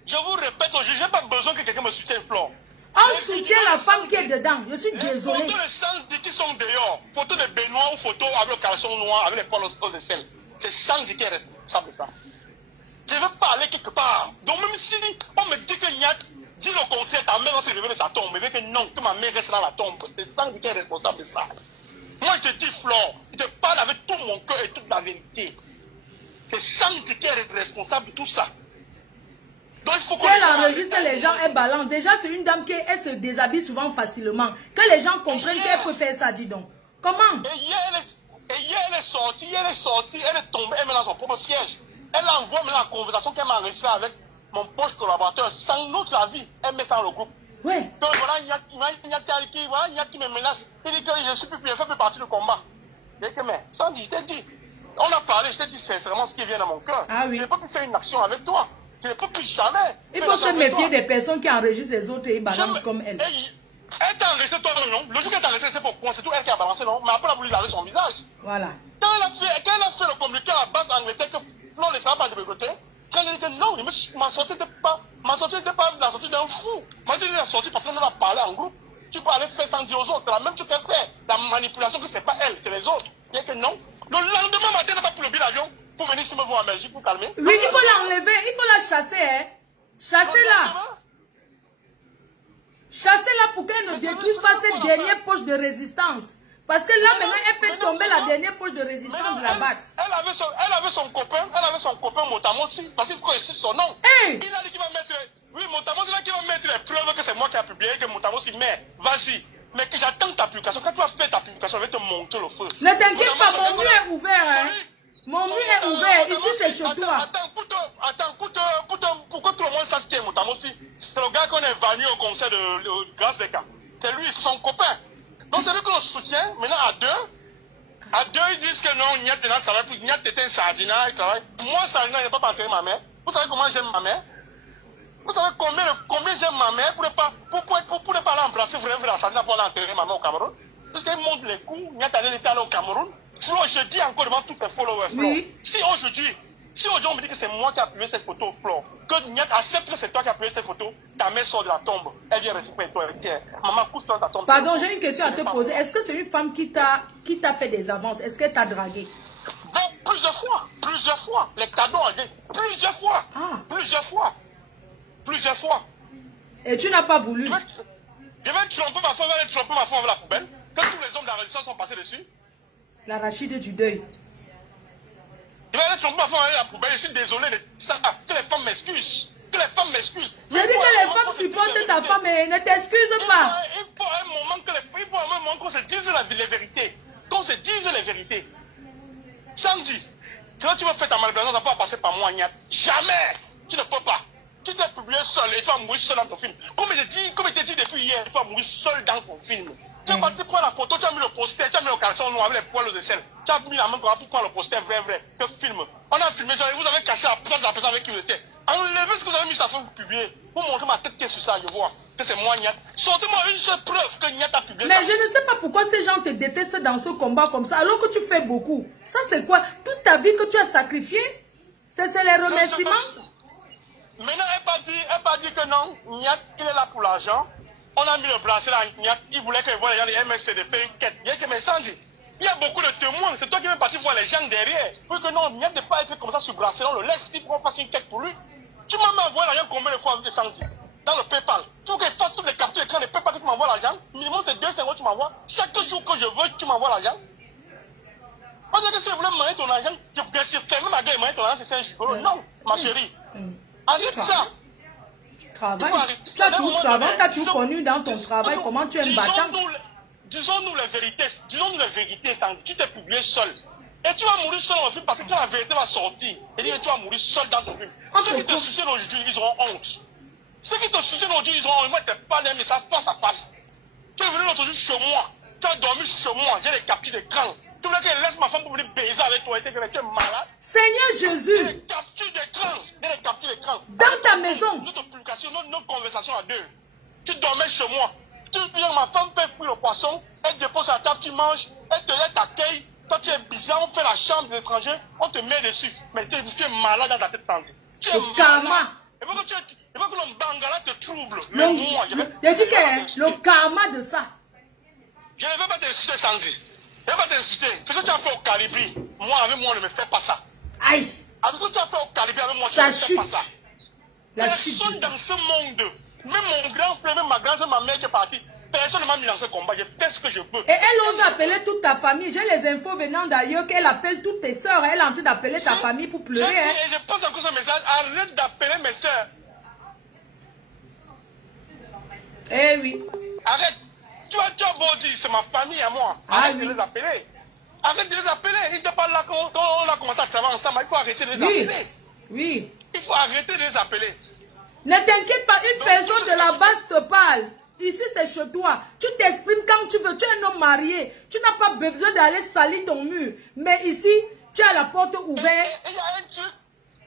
Je vous répète, je n'ai pas besoin que quelqu'un me soutienne, Flore. On soutient la femme qui est dedans. Je suis désolé. Les photos de Sandy qui sont dehors, photos de Benoît ou photos avec le caleçon noir, avec les poils de sel. C'est Sandy qui est responsable de ça. Je veux pas aller quelque part. Donc même si on me dit que Niat dit le contraire, ta mère s'est réveillée de sa tombe, mais que non, que ma mère reste dans la tombe, c'est Sandy qui est responsable de ça. Moi je te dis, Flore, je te parle avec tout mon cœur et toute la vérité. C'est Sandy qui est responsable de tout ça. Si elle enregistre les gens, elle balance. Déjà, c'est une dame qui elle se déshabille souvent facilement. Que les gens comprennent qu'elle peut faire ça, dis donc. Comment? Et hier, elle est sortie, elle est tombée, elle met dans son propre siège. Elle envoie maintenant la conversation qu'elle m'a enregistrée avec mon proche collaborateur. Sans notre avis, elle met ça dans le groupe. Oui. Donc voilà, il y a qui me menace. Il dit que je ne suis plus, je ne fais plus partie du combat. Je dis que mais, Sandy, je t'ai dit. On a parlé, je t'ai dit sincèrement ce qui vient dans mon cœur. Ah oui. Je n'ai pas pu faire une action avec toi. Je ne peux plus jamais. Il faut se méfier des personnes qui enregistrent les autres et balancent comme elle. Elle t'a enregistré toi, non? Le jour qu'elle t'a enregistré, c'est pourquoi? C'est tout elle qui a balancé, non? Mais après, elle a voulu laver son visage. Voilà. Quand elle a fait le communiqué à la base Angleterre que Flore ne laissera pas de me côté, quand elle a dit que non, ma sortie n'était pas la sortie d'un fou. Moi, je dis la sortie parce qu'on va parler en groupe. Tu peux aller faire sans dire aux autres. C'est la même chose qu'elle fait. La manipulation, que c'est pas elle, c'est les autres. Bien que non. Le lendemain matin, elle n'a pas pris le billet d'avion pour venir ici me voir en Belgique pour calmer. Oui, il faut l'enlever, il faut la chasser, hein. Chassez-la. Chassez-la pour qu'elle ne détruise pas cette dernière poche de résistance. Parce que là, maintenant, elle fait tomber la dernière poche de résistance de la base. Elle avait son copain Motamo aussi, parce qu'il faut ici son nom. Hey. Il a dit qu'il va mettre, oui, Motamo dit qu'il va mettre les preuves que c'est moi qui ai publié, que Motamo dit, mais vas-y. Mais que j'attends ta publication. Quand tu vas faire ta publication, je vais te monter le feu. Ne t'inquiète pas, mon mur est ouvert, hein. Mon mur est ouvert, ici c'est chez toi. Pourquoi tout le monde sache qui est Motamo aussi? C'est le gars qu'on est venu au concert de Grâce des Cas. C'est lui, son copain. Donc c'est lui que l'on soutient, maintenant à deux. À deux, ils disent que non, Niat ne travaille plus. Niat était un sardinat, il travaille. Moi, sardinat, il n'a pas enterré ma mère. Vous savez comment j'aime ma mère? Vous savez combien j'aime ma mère pour ne pas l'embrasser, vous la sardinat pour l'enterrer ma mère au Cameroun? Parce qu'elle monte les coups, Niat était allé au Cameroun. Flo, je dis encore devant tous tes followers, Flo. Oui. Si aujourd'hui on me dit que c'est moi qui ai appuyé cette photo, Flo, que Niat accepte que c'est toi qui as appuyé cette photo, ta mère sort de la tombe, elle vient récupérer toi, elle dit, maman, couche-toi dans ta tombe. Pardon, j'ai une question à te poser. Est-ce que c'est une femme qui t'a fait des avances? Est-ce qu'elle t'a dragué? Bon, plusieurs fois. Les cadeaux, plusieurs fois. Ah. Plusieurs fois. Et tu n'as pas voulu? Je vais tromper ma femme, elle tromper ma femme avec la poubelle. Que tous les hommes de la résistance sont passés dessus. L'arachide du deuil. Je vais aller tromper ma femme avec la poubelle. Je suis désolé de ça. Que les femmes m'excusent. Que les femmes m'excusent. J'ai dit que les femmes supportent ta femme et ne t'excusent pas. Il faut un moment qu'on se dise les vérités. Qu'on se dise les vérités. Samedi, tu vas faire ta manipulation, ça ne va pas passer par moi, Niat. Jamais. Tu ne peux pas. Tu t'es publié seul et tu vas mourir seul dans ton film. Comme je t'ai dit depuis hier, tu vas mourir seul dans ton film. Tu as parti prendre la photo, tu as mis le poster, tu as mis le caleçon noir avec les poils de sel. Tu as mis la main pour prendre le poster vrai. Le film. On a filmé, vous avez caché la présence de la personne avec qui vous étiez. Enlevez ce que vous avez mis sur la pour publier. Vous montrez ma tête qui est sur ça, je vois que c'est moi, Niat. Sortez-moi une seule preuve que Niat a publié. Mais je ne sais pas pourquoi ces gens te détestent dans ce combat comme ça, alors que tu fais beaucoup. Ça, c'est quoi? Toute ta vie que tu as sacrifié? C'est les remerciements? Maintenant, elle pas dit que non, Niat, il est là pour l'argent. On a mis le bracelet à Niat, il voulait que voit les gens des MSCDP, une quête. Il y a des messages. Il y a beaucoup de témoins, c'est toi qui es parti voir les gens derrière. Pour que non, Niat ne pas être comme ça sur le bracelet, on le laisse ici pour qu'on fasse une quête pour lui. Tu m'as envoyé l'argent combien de fois avec Sandy dans le PayPal. Tu veux que je fasse toutes les captures d'écran de PayPal que tu m'envoies l'argent. Minimum c'est 2 € que tu m'envoies. Chaque jour que je veux, tu m'envoies l'argent. On dirait que si je voulais me ton argent, je ferme ma gueule et ton argent, c'est un gigolo. Non, ma chérie. Arrête ça. Tu as tout travail, tu as tout connu dans ton travail, comment tu es un battant. Disons-nous les vérités, Sandy. Tu t'es publié seul. Et tu vas mourir seul dans le film parce que quand la vérité va sortir, et tu vas mourir seul dans ton film. Ceux qui te soutiennent aujourd'hui, ils auront honte. Ceux qui te soutiennent aujourd'hui, ils auront honte. Moi, tu n'es pas les messages face à face. Tu es venu l'autre jour chez moi. Tu as dormi chez moi. J'ai des captures d'écran. Tu voulais qu'elle laisse ma femme pour venir baiser avec toi. Tu es malade. Seigneur Jésus. J'ai des captures d'écran. J'ai des captures d'écran. Dans ta maison. Notre publication, notre conversation à deux. Tu dormais chez moi. Tu dis ma femme fait cuire le poisson. Elle dépose à table, tu manges. Elle t'accueille. Toi, tu es bizarre, on fait la chambre des étrangers, on te met dessus. Mais tu es malade dans ta tête tendue. Tu es karma. Il faut que le bangala te trouble. Mais moi, je dis que le karma de ça. Je ne vais pas t'inciter, Sandy. Je ne vais pas t'inciter. Ce que tu as fait au Calibri, moi, avec moi, on ne me fait pas ça. Aïe. Avec ce que tu as fait au Calibri, avec moi, tu ne me fais pas ça. Personne dans ce monde, même mon grand frère, même ma grand-soeur, ma mère qui est partie, personne ne m'a mis dans ce combat. Je fais ce que je peux. Et elle ose appeler toute ta famille. J'ai les infos venant d'ailleurs qu'elle appelle toutes tes soeurs. Elle est en train d'appeler ta famille pour pleurer. Et je passe encore ce message. Arrête d'appeler mes soeurs. Eh oui. Arrête. Tu as beau dire, c'est ma famille à moi. Arrête de les appeler. Arrête de les appeler. Ils ne parlent là quand on a commencé à travailler ensemble. Il faut arrêter de les appeler. Oui. Il faut arrêter de les appeler. Ne t'inquiète pas, une personne de la base te parle. Ici, c'est chez toi. Tu t'exprimes quand tu veux. Tu es un homme marié. Tu n'as pas besoin d'aller salir ton mur. Mais ici, tu as la porte ouverte. Il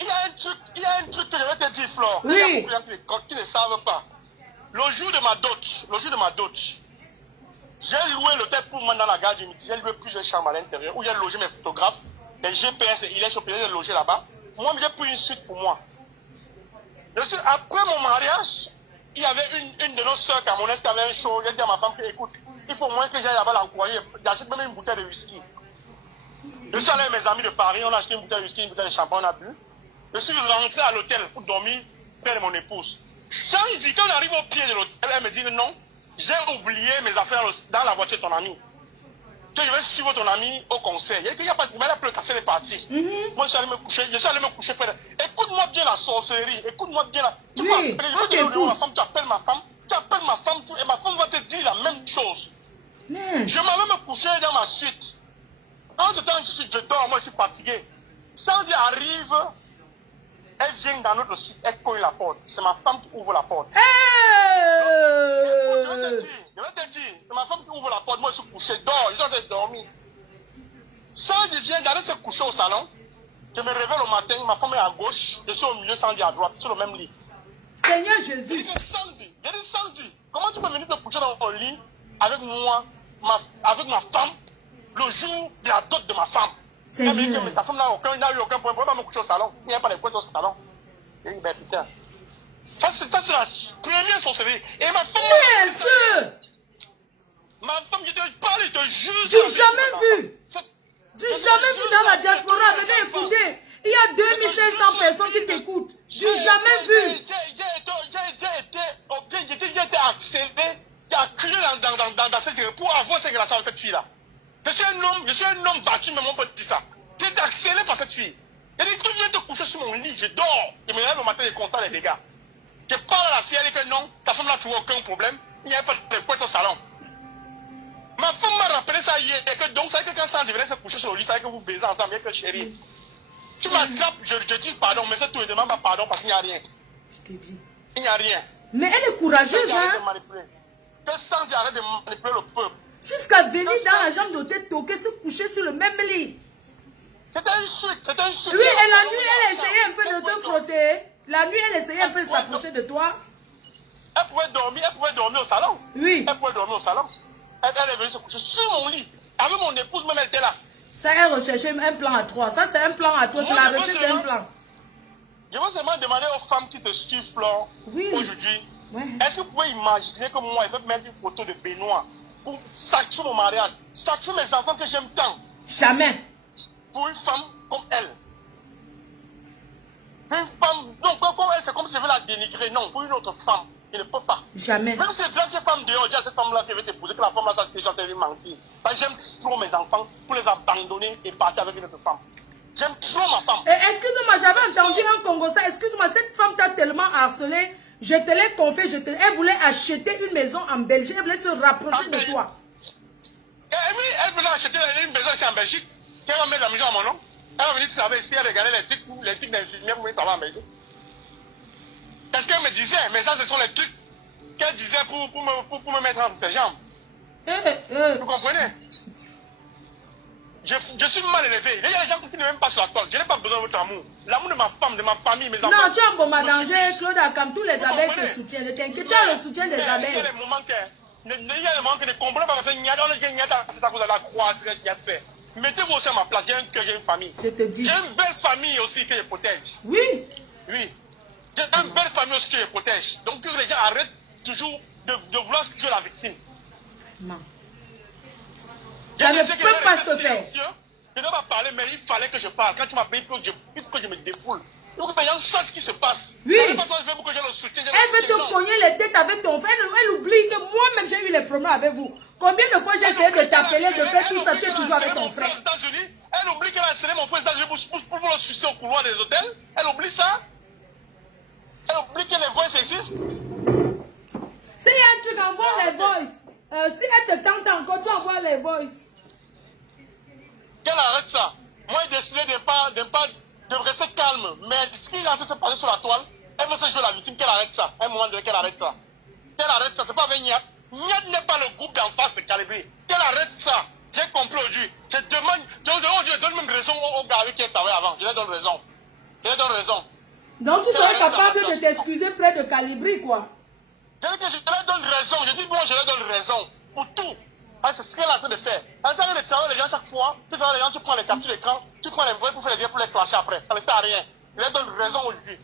y a un truc que je vais te dire, Flore. Oui. Il y a beaucoup de gens qui ne savent pas. Le jour de ma dot, j'ai loué l'hôtel pour moi dans la gare du Midi. J'ai loué plusieurs chambres à l'intérieur où j'ai logé mes photographes, les GPS, il est chopé, j'ai logé là-bas. Moi, j'ai pris une suite pour moi. Après mon mariage, il y avait une de nos soeurs camerounaises qui avait un show. J'ai dit à ma femme que, écoute, il faut moins que j'aille là-bas l'encourager. J'achète même une bouteille de whisky. Je suis allé avec mes amis de Paris, on a acheté une bouteille de whisky, une bouteille de champagne, on a bu. Je suis rentré à l'hôtel pour dormir près de mon épouse. Sandy, quand on arrive au pied de l'hôtel, elle me dit non, j'ai oublié mes affaires dans la voiture de ton ami. Que je vais suivre ton ami au concert. Il n'y a pas de problème, elle peut casser les parties. Moi, je suis allé me coucher près de... Écoute-moi bien la sorcellerie, écoute-moi bien la... Tu peux appeler, ma femme, tu appelles ma femme, et ma femme va te dire la même chose. Je m'en vais me coucher dans ma suite. En tout temps, je dors, moi je suis fatigué. Sandy arrive, elle vient dans notre suite, elle cogne la porte. C'est ma femme qui ouvre la porte. Je vais te dire, c'est ma femme qui ouvre la porte, moi je suis couché, dors, je dois dormir. Sandy vient d'aller se coucher au salon. Je me réveille au matin, ma femme est à gauche, je suis au milieu, Sandy à droite, sur le même lit. Seigneur J'ai Jésus. dit Sandy, comment tu peux venir te coucher dans mon lit avec moi, avec ma femme, le jour de la dot de ma femme? Elle me dit que ta femme n'a eu aucun point, pourquoi pas me coucher au salon? Il n'y a pas de points au salon. J'ai dit, ben putain. Ça, c'est la première sorcellerie. Et ma femme... Bien sûr. Ma femme, je te parle, je te jure. Du jamais vu. Du jamais vu dans la diaspora. Venez écouter. Il y a 2500 personnes qui t'écoutent. Du jamais vu. J'ai été accéléré, j'ai acculé dans cette pour avoir cette relation avec cette fille-là. Je suis un homme battu, mais mon pote dit ça. J'ai été accéléré par cette fille. Elle dit, tu viens te coucher sur mon lit, je dors. Je me lève le matin et constate les dégâts. Je parle à la fille, elle dit que non, ta femme n'a trouvé aucun problème. Il n'y a pas de quoi au salon. Ma femme m'a rappelé ça hier, que donc, ça veut dire que quand Sandy venait se coucher sur le lit, ça veut dire que vous baisez ensemble, et que chérie. Tu m'attrapes, je dis pardon, mais c'est tout, je demande pas pardon parce qu'il n'y a rien. Je t'ai dit. Il n'y a rien. Mais elle est courageuse, hein. Que Sandy arrête de manipuler le peuple. Jusqu'à venir dans la chambre d'hôtel, toquer, se coucher sur le même lit. C'était une suite, c'était une suite. Oui, et la nuit, elle essayait un peu de te frotter. La nuit, elle essayait un peu de s'approcher de toi. Elle pouvait dormir au salon. Oui. Elle pouvait dormir au salon. Elle est venue se coucher sur mon lit. Avec mon épouse, même elle était là. Ça, elle recherchait un plan à 3. Ça, c'est un plan à 3. C'est la recherche d'un plan. Je veux seulement demander aux femmes qui te suivent, Flore, aujourd'hui, est-ce que vous pouvez imaginer que moi, je vais mettre une photo de Benoît pour sacrifier mon mariage, sacrifier mes enfants que j'aime tant? Jamais. Pour une femme comme elle. Une femme, non, comme elle, c'est comme si je veux la dénigrer. Non, pour une autre femme, il ne peut pas. Jamais. Même si c'est une femme dehors, dis à cette femme-là qui veut t'épouser, que la femme-là, ça déjà t'avait menti. Parce que j'aime trop mes enfants pour les abandonner et partir avec une autre femme. J'aime trop ma femme. Excuse-moi, j'avais entendu un Congo ça. Excuse-moi, cette femme t'a tellement harcelé. Je te l'ai confié. Elle voulait acheter une maison en Belgique. Elle voulait se rapprocher de toi. Oui, elle voulait acheter une maison ici en Belgique. Elle va mettre la maison à mon nom. Elle va venir travailler ici, elle regardait les trucs d'infirmière pour venir travailler en Belgique. Quelqu'un me disait, mais ça, ce sont les trucs qu'elle disait pour me mettre entre ses jambes. Vous comprenez? Je suis mal élevé. Il y a des gens qui ne m'aiment pas sur la toile. Je n'ai pas besoin de votre amour. L'amour de ma femme, de ma famille, mes enfants. Non, tu as un bon danger, Claude Akam. Tous les abeilles te soutiennent. Ne t'inquiète, tu as le soutien des abeilles. Il y a des moments que je ne comprends pas parce que c'est à cause de la croix qu'il a fait. Mettez-vous aussi à ma place. J'ai un cœur, j'ai une famille. Je te dis. J'ai une belle famille aussi que je protège. Oui. Oui. J'ai une belle famille aussi que je protège. Donc que les gens arrêtent toujours de vouloir tuer la victime. Non. Ça ne peut pas se faire. Je ne vais pas parler, mais il fallait que je parle. Quand tu m'as payé, il faut que je me défoule. Il faut que les gens sachent ce qui se passe. Oui. Elle veut te cogner les têtes avec ton frère. Elle oublie que moi-même j'ai eu les problèmes avec vous. Combien de fois j'ai essayé de t'appeler, de faire tout ça, tu es toujours avec ton frère. Elle oublie qu'elle a scellé mon frère aux États-Unis pour le sucer au couloir des hôtels. Elle oublie ça. Elle oublie que les voices existent. S'il y a un truc, envoie les voices. Si elle te tente encore, tu envoies les voices. Qu'elle arrête ça. Moi, j'ai décidé de rester calme. Mais ce qui est en train de se passer sur la toile, elle veut se jouer la victime. Qu'elle arrête ça. À un moment donné, qu'elle arrête ça. Qu'elle arrête ça. C'est pas avec Niat. Niat n'est pas le groupe d'en face de Calibré. Qu'elle arrête ça. J'ai compris aujourd'hui. Je demande. Je donne même raison au gars avec qui elle travaillait avant. Je lui donne raison. Je lui donne raison. Donc tu serais capable de t'excuser près de Calibri, quoi. Je lui donne raison. Je dis, moi, je lui donne raison. Pour tout. Ah, c'est ce qu'elle est en train de faire. Elle sert de travailler les gens chaque fois. Tu travailles les gens, tu prends les captures d'écran, tu prends les voix pour faire les liens pour les clasher après. Ça ne sert à rien. Je lui donne raison aujourd'hui.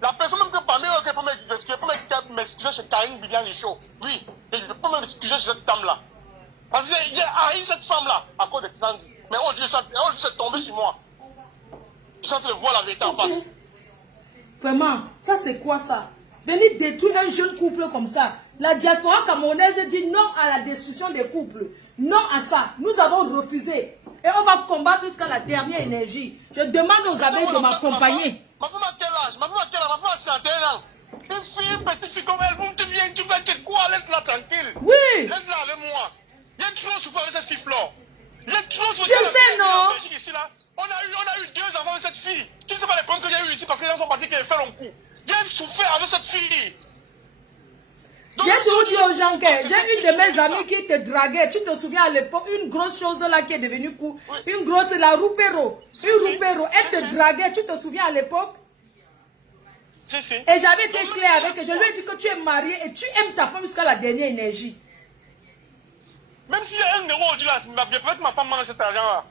La personne même que parmi eux qui peut m'excuser chez Karine Bibian du show. Oui, je peux m'excuser chez cette dame-là. Parce que j'ai haï cette femme-là à cause de Sandy. Mais aujourd'hui, c'est tombé sur moi. Je suis en train de voir la vérité en face. Vraiment, ça c'est quoi ça? Venir détruire un jeune couple comme ça. La diaspora camerounaise dit non à la destruction des couples. Non à ça. Nous avons refusé. Et on va combattre jusqu'à la dernière énergie. Je demande aux abeilles de m'accompagner. Ma femme a quel âge? Ma femme a 31 ans. Une fille, une petite fille comme elle, tu viens, tu fais que quoi? Laisse-la tranquille. Oui. Laisse-la avec moi. Il y a trop souffert avec cette fille-là. Il y a trop souffert. Je sais, non? Ici, là. On a eu 2 enfants avec cette fille. Tu ne sais pas les problèmes que j'ai eu ici parce que les gens sont partis qui ont fait long coup. Il y a souffert avec cette fille. J'ai toujours dit aux gens que j'ai une de mes amies qui te draguait. Tu te souviens à l'époque, une grosse chose là qui est devenue cool. Oui. Une grosse, la Roupero. Une Roupero. Elle te draguait. Tu te souviens à l'époque? Et j'avais été clair avec elle. Je lui ai dit que tu es marié et tu aimes ta femme jusqu'à la dernière énergie. Même s'il y a 1 euro aujourd'hui, peut-être ma femme mange cet argent-là.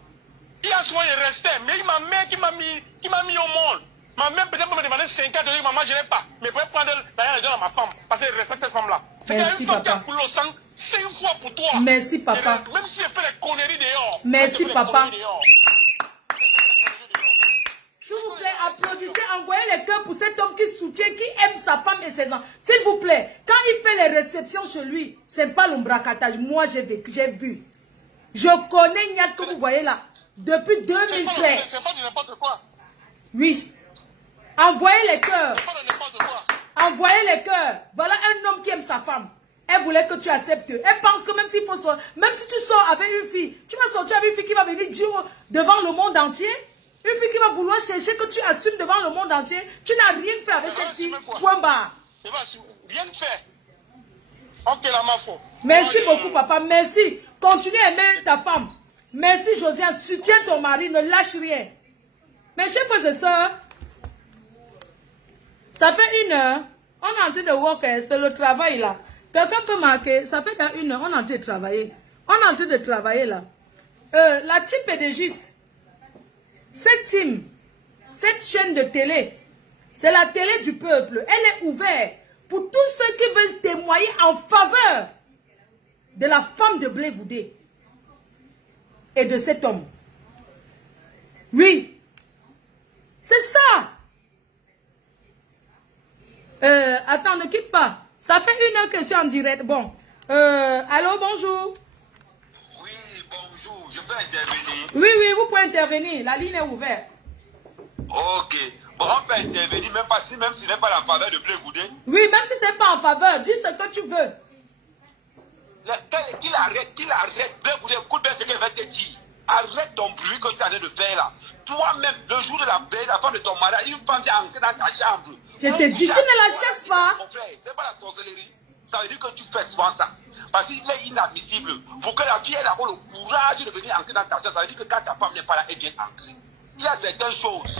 Il y a soin, il restait. Mais ma mère qui m'a mis au monde. Ma mère peut-être me demander 5 ans de dire, maman, je n'ai pas. Mais pour prendre l'argent à ma femme. Parce qu'elle respecte cette femme-là. C'est une femme qui a coulé au sang 5 fois pour toi. Merci, papa. Même si elle fait les conneries dehors. Merci, papa. S'il vous plaît, applaudissez, envoyez les cœurs pour cet homme qui soutient, qui aime sa femme et ses enfants. S'il vous plaît, quand il fait les réceptions chez lui, ce n'est pas l'ombracatage. Moi, j'ai vécu, j'ai vu. Je connais Niat que vous voyez là. Depuis 2013. C'est pas de n'importe quoi. Oui. Envoyez les cœurs. Envoyez les cœurs. Voilà un homme qui aime sa femme. Elle voulait que tu acceptes. Elle pense que même si tu sors avec une fille, tu vas sortir avec une fille qui va venir dire devant le monde entier. Une fille qui va vouloir chercher que tu assumes devant le monde entier. Tu n'as rien fait avec cette fille. Point barre. Rien fait. Ok, la mafo. Merci beaucoup, papa. Merci. Continue à aimer ta femme. Merci, Josiane. Soutiens ton mari. Ne lâche rien. Mes chers frères et sœurs, ça fait 1 heure. On est en train de voir que c'est le travail là. Quelqu'un peut marquer. Ça fait dans 1 heure. On est en train de travailler. On est en train de travailler là. La team PDG. Cette team, cette chaîne de télé, c'est la télé du peuple. Elle est ouverte pour tous ceux qui veulent témoigner en faveur de la femme de Blé Goudé et de cet homme. Oui, c'est ça. Attends, ne quitte pas. Ça fait 1 heure que je suis en direct. Bon, allô, bonjour. Oui, bonjour, je peux intervenir. Oui, vous pouvez intervenir. La ligne est ouverte. Ok. Bon, on peut intervenir, même si ce n'est pas la faveur de Blé Goudé. Oui, même si ce n'est pas en faveur. Dis ce que tu veux. Qu'il arrête. Blé Goudé, écoute bien ce qu'elle va te dire. Arrête ton bruit que tu es en train de faire là. Toi-même, le jour de la paix, la femme de ton mariage, une femme vient entrer dans ta chambre. Je te dis, tu ne la chasses pas. Mon frère, c'est pas la sorcellerie. Ça veut dire que tu fais souvent ça. Parce qu'il est inadmissible. Pour que la fille ait d'abord le courage de venir entrer dans ta chambre, ça veut dire que quand ta femme n'est pas là, elle vient entrer. Il y a certaines choses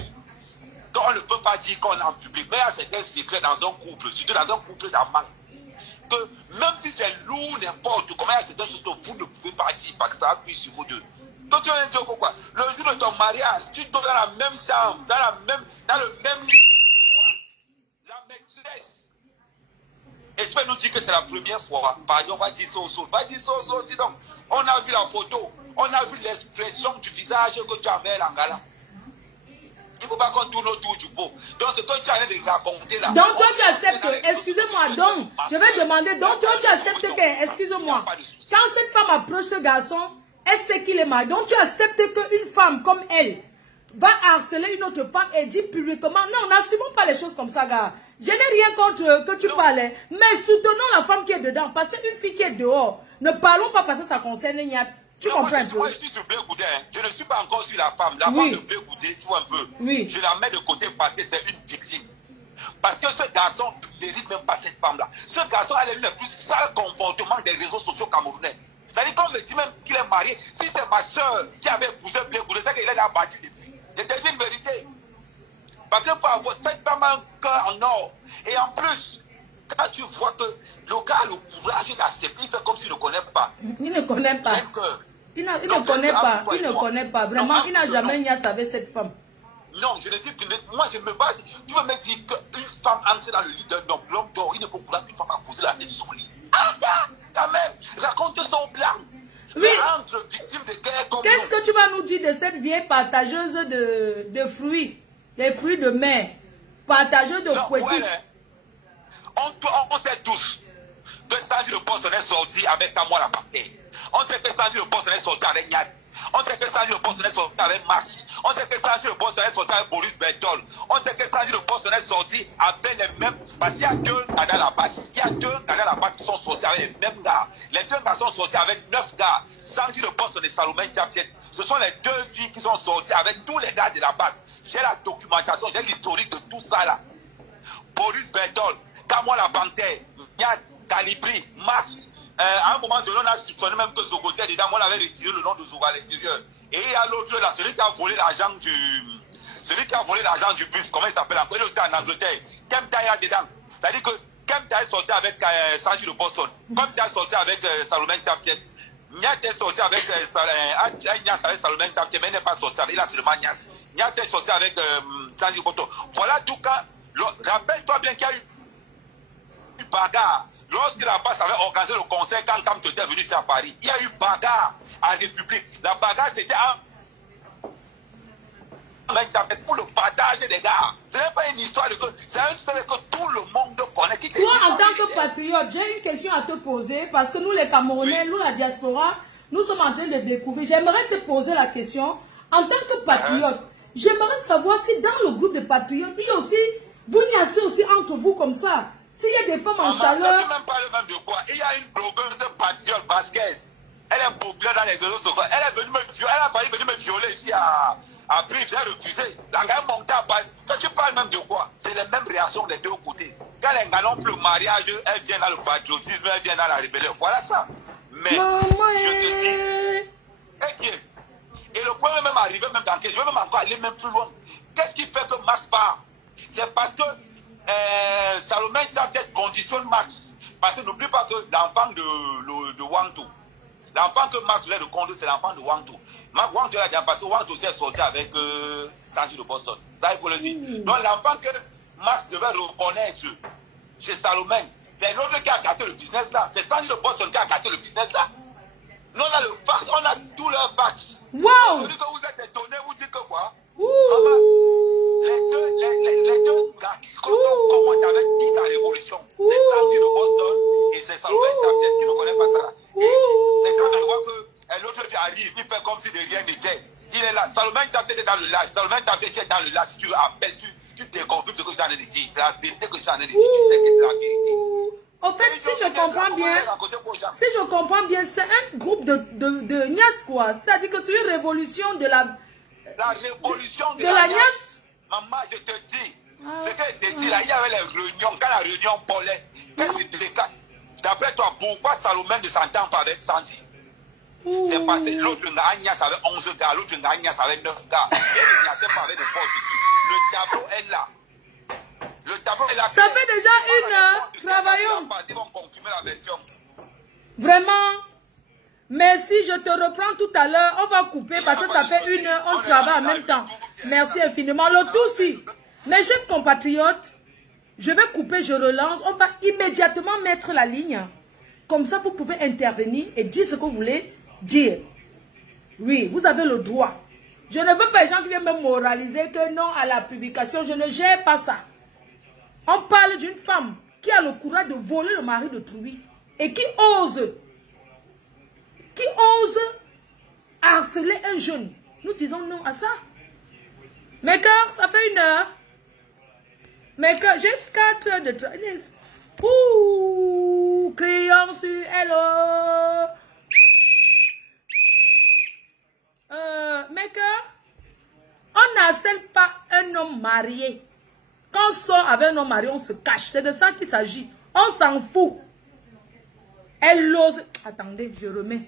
qu'on ne peut pas dire qu'on est en public, mais il y a certains secrets dans un couple, surtout dans un couple d'amants, que même si c'est lourd, n'importe comment, il y a certaines choses que vous ne pouvez pas dire parce que ça appuie sur vous deux. Donc tu vas dire quoi? Le jour de ton mariage, tu dors dans la même chambre, dans le même lit, la maîtresse. Et tu vas nous dire que c'est la première fois. Pardon, on va dire ça, va dire ça, dis donc. On a vu la photo, on a vu l'expression du visage que tu avais là, là. Il ne faut pas qu'on tourne autour du pot. Donc, c'est toi qui as de raconter là. Donc, toi, tu acceptes, excusez-moi, donc, je vais demander, donc, toi, tu acceptes que, excusez-moi, quand cette femme approche ce garçon, elle sait qu'il est marié. Donc, tu acceptes qu'une femme comme elle va harceler une autre femme et dit publiquement, non, n'assumons pas les choses comme ça, gars. Je n'ai rien contre que tu parles, mais soutenons la femme qui est dedans, parce qu'une fille qui est dehors, ne parlons pas parce que ça concerne Niat. Tu comprends un peu? Moi, je suis sur Blé Goudé, je ne suis pas encore sur la femme. La femme de Blé Goudé, tu vois un peu. Oui. Je la mets de côté parce que c'est une victime. Parce que ce garçon ne mérite même pas cette femme-là. Ce garçon a le plus sale comportement des réseaux sociaux camerounais. C'est-à-dire qu'on me dit même qu'il est marié. Si c'est ma soeur qui avait épousé Blé Goudé, c'est qu'il est là battu depuis. C'est déjà une vérité. Parce que pour avoir cette femme a un cœur en or. Et en plus, quand tu vois que le gars a le courage d'accepter, il fait comme s'il ne connaît pas. Il ne connaît pas. Il ne connaît pas. Il ne connaît pas. Vraiment, il n'a jamais niasse avec cette femme. Non, je ne dis que moi je me base. Tu veux me dire qu'une femme entre dans le lit d'un homme, l'homme dort, il ne faut pas qu'une femme a posé la tête sur lui. Ah, quand même, raconte son plan. Oui. Qu'est-ce que tu vas nous dire de cette vieille partageuse de fruits, des fruits de mer, partageuse de poétique? On sait tous que Sanji le Boss est sorti avec Kamoa la partie. On sait que Sanji le Boss est sorti avec Niat. On sait que Sanji le Boss est sorti avec Max. On sait que Sanji le Boss est sorti avec Boris Bertol. On sait que Sanji le Boss est sorti avec les mêmes. Parce qu'il y a 2 gars à la base. Il y a 2 gars à la base qui sont sortis avec les mêmes gars. Les 2 gars sont sortis avec 9 gars. Sanji le Boss et Salomé Diapiet. Ce sont les 2 filles qui sont sorties avec tous les gars de la base. J'ai la documentation, j'ai l'historique de tout ça là. Boris Bertol, Kamoa la panthère, Niat, Calibri, Max. À un moment donné, on a soupçonné même que Zogo était dedans. Moi, on avait retiré le nom de Zogo à l'extérieur. Et il y a l'autre là, celui qui a volé l'argent du bus, comment il s'appelle encore? Il est aussi en Angleterre. Kemta est dedans. C'est-à-dire que Kemta est sorti avec Sanji de Boston. Kemta est sorti avec Salomon Chaptier. Niat est sorti avec Salomon Chaptier, mais il n'est pas sorti avec, il a seulement Niat. Niat est sorti avec Sanji de Boston. Voilà tout cas. Rappelle-toi bien qu'il y a eu une bagarre. Lorsque la base avait organisé le concert, quand Kamto était venu à Paris, il y a eu bagarre à la République. La bagarre, c'était pour le partage des gars. Ce n'est pas une histoire de que. C'est une histoire que tout le monde connaît. Toi, en tant que patriote, j'ai une question à te poser. Parce que nous, les Camerounais, nous, la diaspora, nous sommes en train de découvrir. J'aimerais te poser la question. En tant que patriote, j'aimerais savoir si dans le groupe de patriotes, il y a aussi. Vous niassez aussi entre vous comme ça. S'il y a des femmes en chaleur. Je ne même pas le même de quoi. Il y a une blogueuse patriote basquaise. Elle est populaire dans les réseaux sociaux. Elle est venue me violer ici à Brive. J'ai refusé. La gars monte à Paris. Quand tu parles même de quoi? C'est les mêmes réactions des deux côtés. Quand les gars n'ont plus le mariage, elle vient dans le patriotisme, elle vient dans la rébellion. Voilà ça. Mais je te dis. Et le point est même arrivé même dans je vais même encore aller même plus loin. Qu'est-ce qui fait que Max part? C'est parce que Salomon Chaptier conditionne Max. Parce que n'oublie pas que l'enfant de Wangtou, l'enfant que Max voulait de conduire, c'est l'enfant de Wangtou. Wangtou l'a déjà passé, Wangtou aussi est sorti avec Sanji de Boston. Ça, il faut le dire. Donc l'enfant que Max devait reconnaître chez Salomon, c'est l'autre qui a gâté le business là. C'est Sanji de Boston qui a gâté le business là. Nous, on a le fax, on a tous leurs fax. Wow! Celui que vous êtes étonné, vous dites que quoi? Les deux gars qui commentent avec toute la révolution, c'est Sanji de Boston et c'est Salomon Chaptier qui ne connaît pas ça là. Et quand on voit que l'autre qui arrive, il fait comme si de rien n'était. Il est là. Salomon Chaptier est dans le live. Salomon Chaptier est dans le live. Si tu appelles, tu déconfirmes ce que j'ai en train de dire. C'est la vérité que j'ai en train de dire. Tu sais que c'est la vérité. En fait, si je comprends bien, c'est un groupe de Nias quoi. C'est-à-dire que c'est une révolution de la révolution de la Nias. Maman, je te dis, ce que je te dis là, il y avait les réunions, quand la réunion parlait, qu'est-ce que tu cas? D'après toi, pourquoi Salomon ne s'entend pas avec Sanji? C'est parce que l'autre Nias avait 11 gars, l'autre Nias avait 9 gars. Et il n'y a pas avec n'importe qui. Le tableau est là. Le tableau est là. Ça fait déjà une heure, travaillons. Ils vont confirmer la version. Vraiment, merci, je te reprends tout à l'heure. On va couper parce que ça fait une heure, on travaille en même temps. Merci infiniment. Le tout si, mes chers compatriotes, je vais couper, je relance. On va immédiatement mettre la ligne. Comme ça, vous pouvez intervenir et dire ce que vous voulez dire. Oui, vous avez le droit. Je ne veux pas les gens qui viennent me moraliser que non à la publication. Je ne gère pas ça. On parle d'une femme qui a le courage de voler le mari d'autrui et qui ose harceler un jeune. Nous disons non à ça. Mes cœurs, ça fait une heure. Mes cœurs, j'ai 4 heures de travail. Ouh, crayon sur hello. Mes cœurs, on n'harcèle pas un homme marié. Quand on sort avec un homme marié, on se cache. C'est de ça qu'il s'agit. On s'en fout. Elle ose. Attendez, je remets.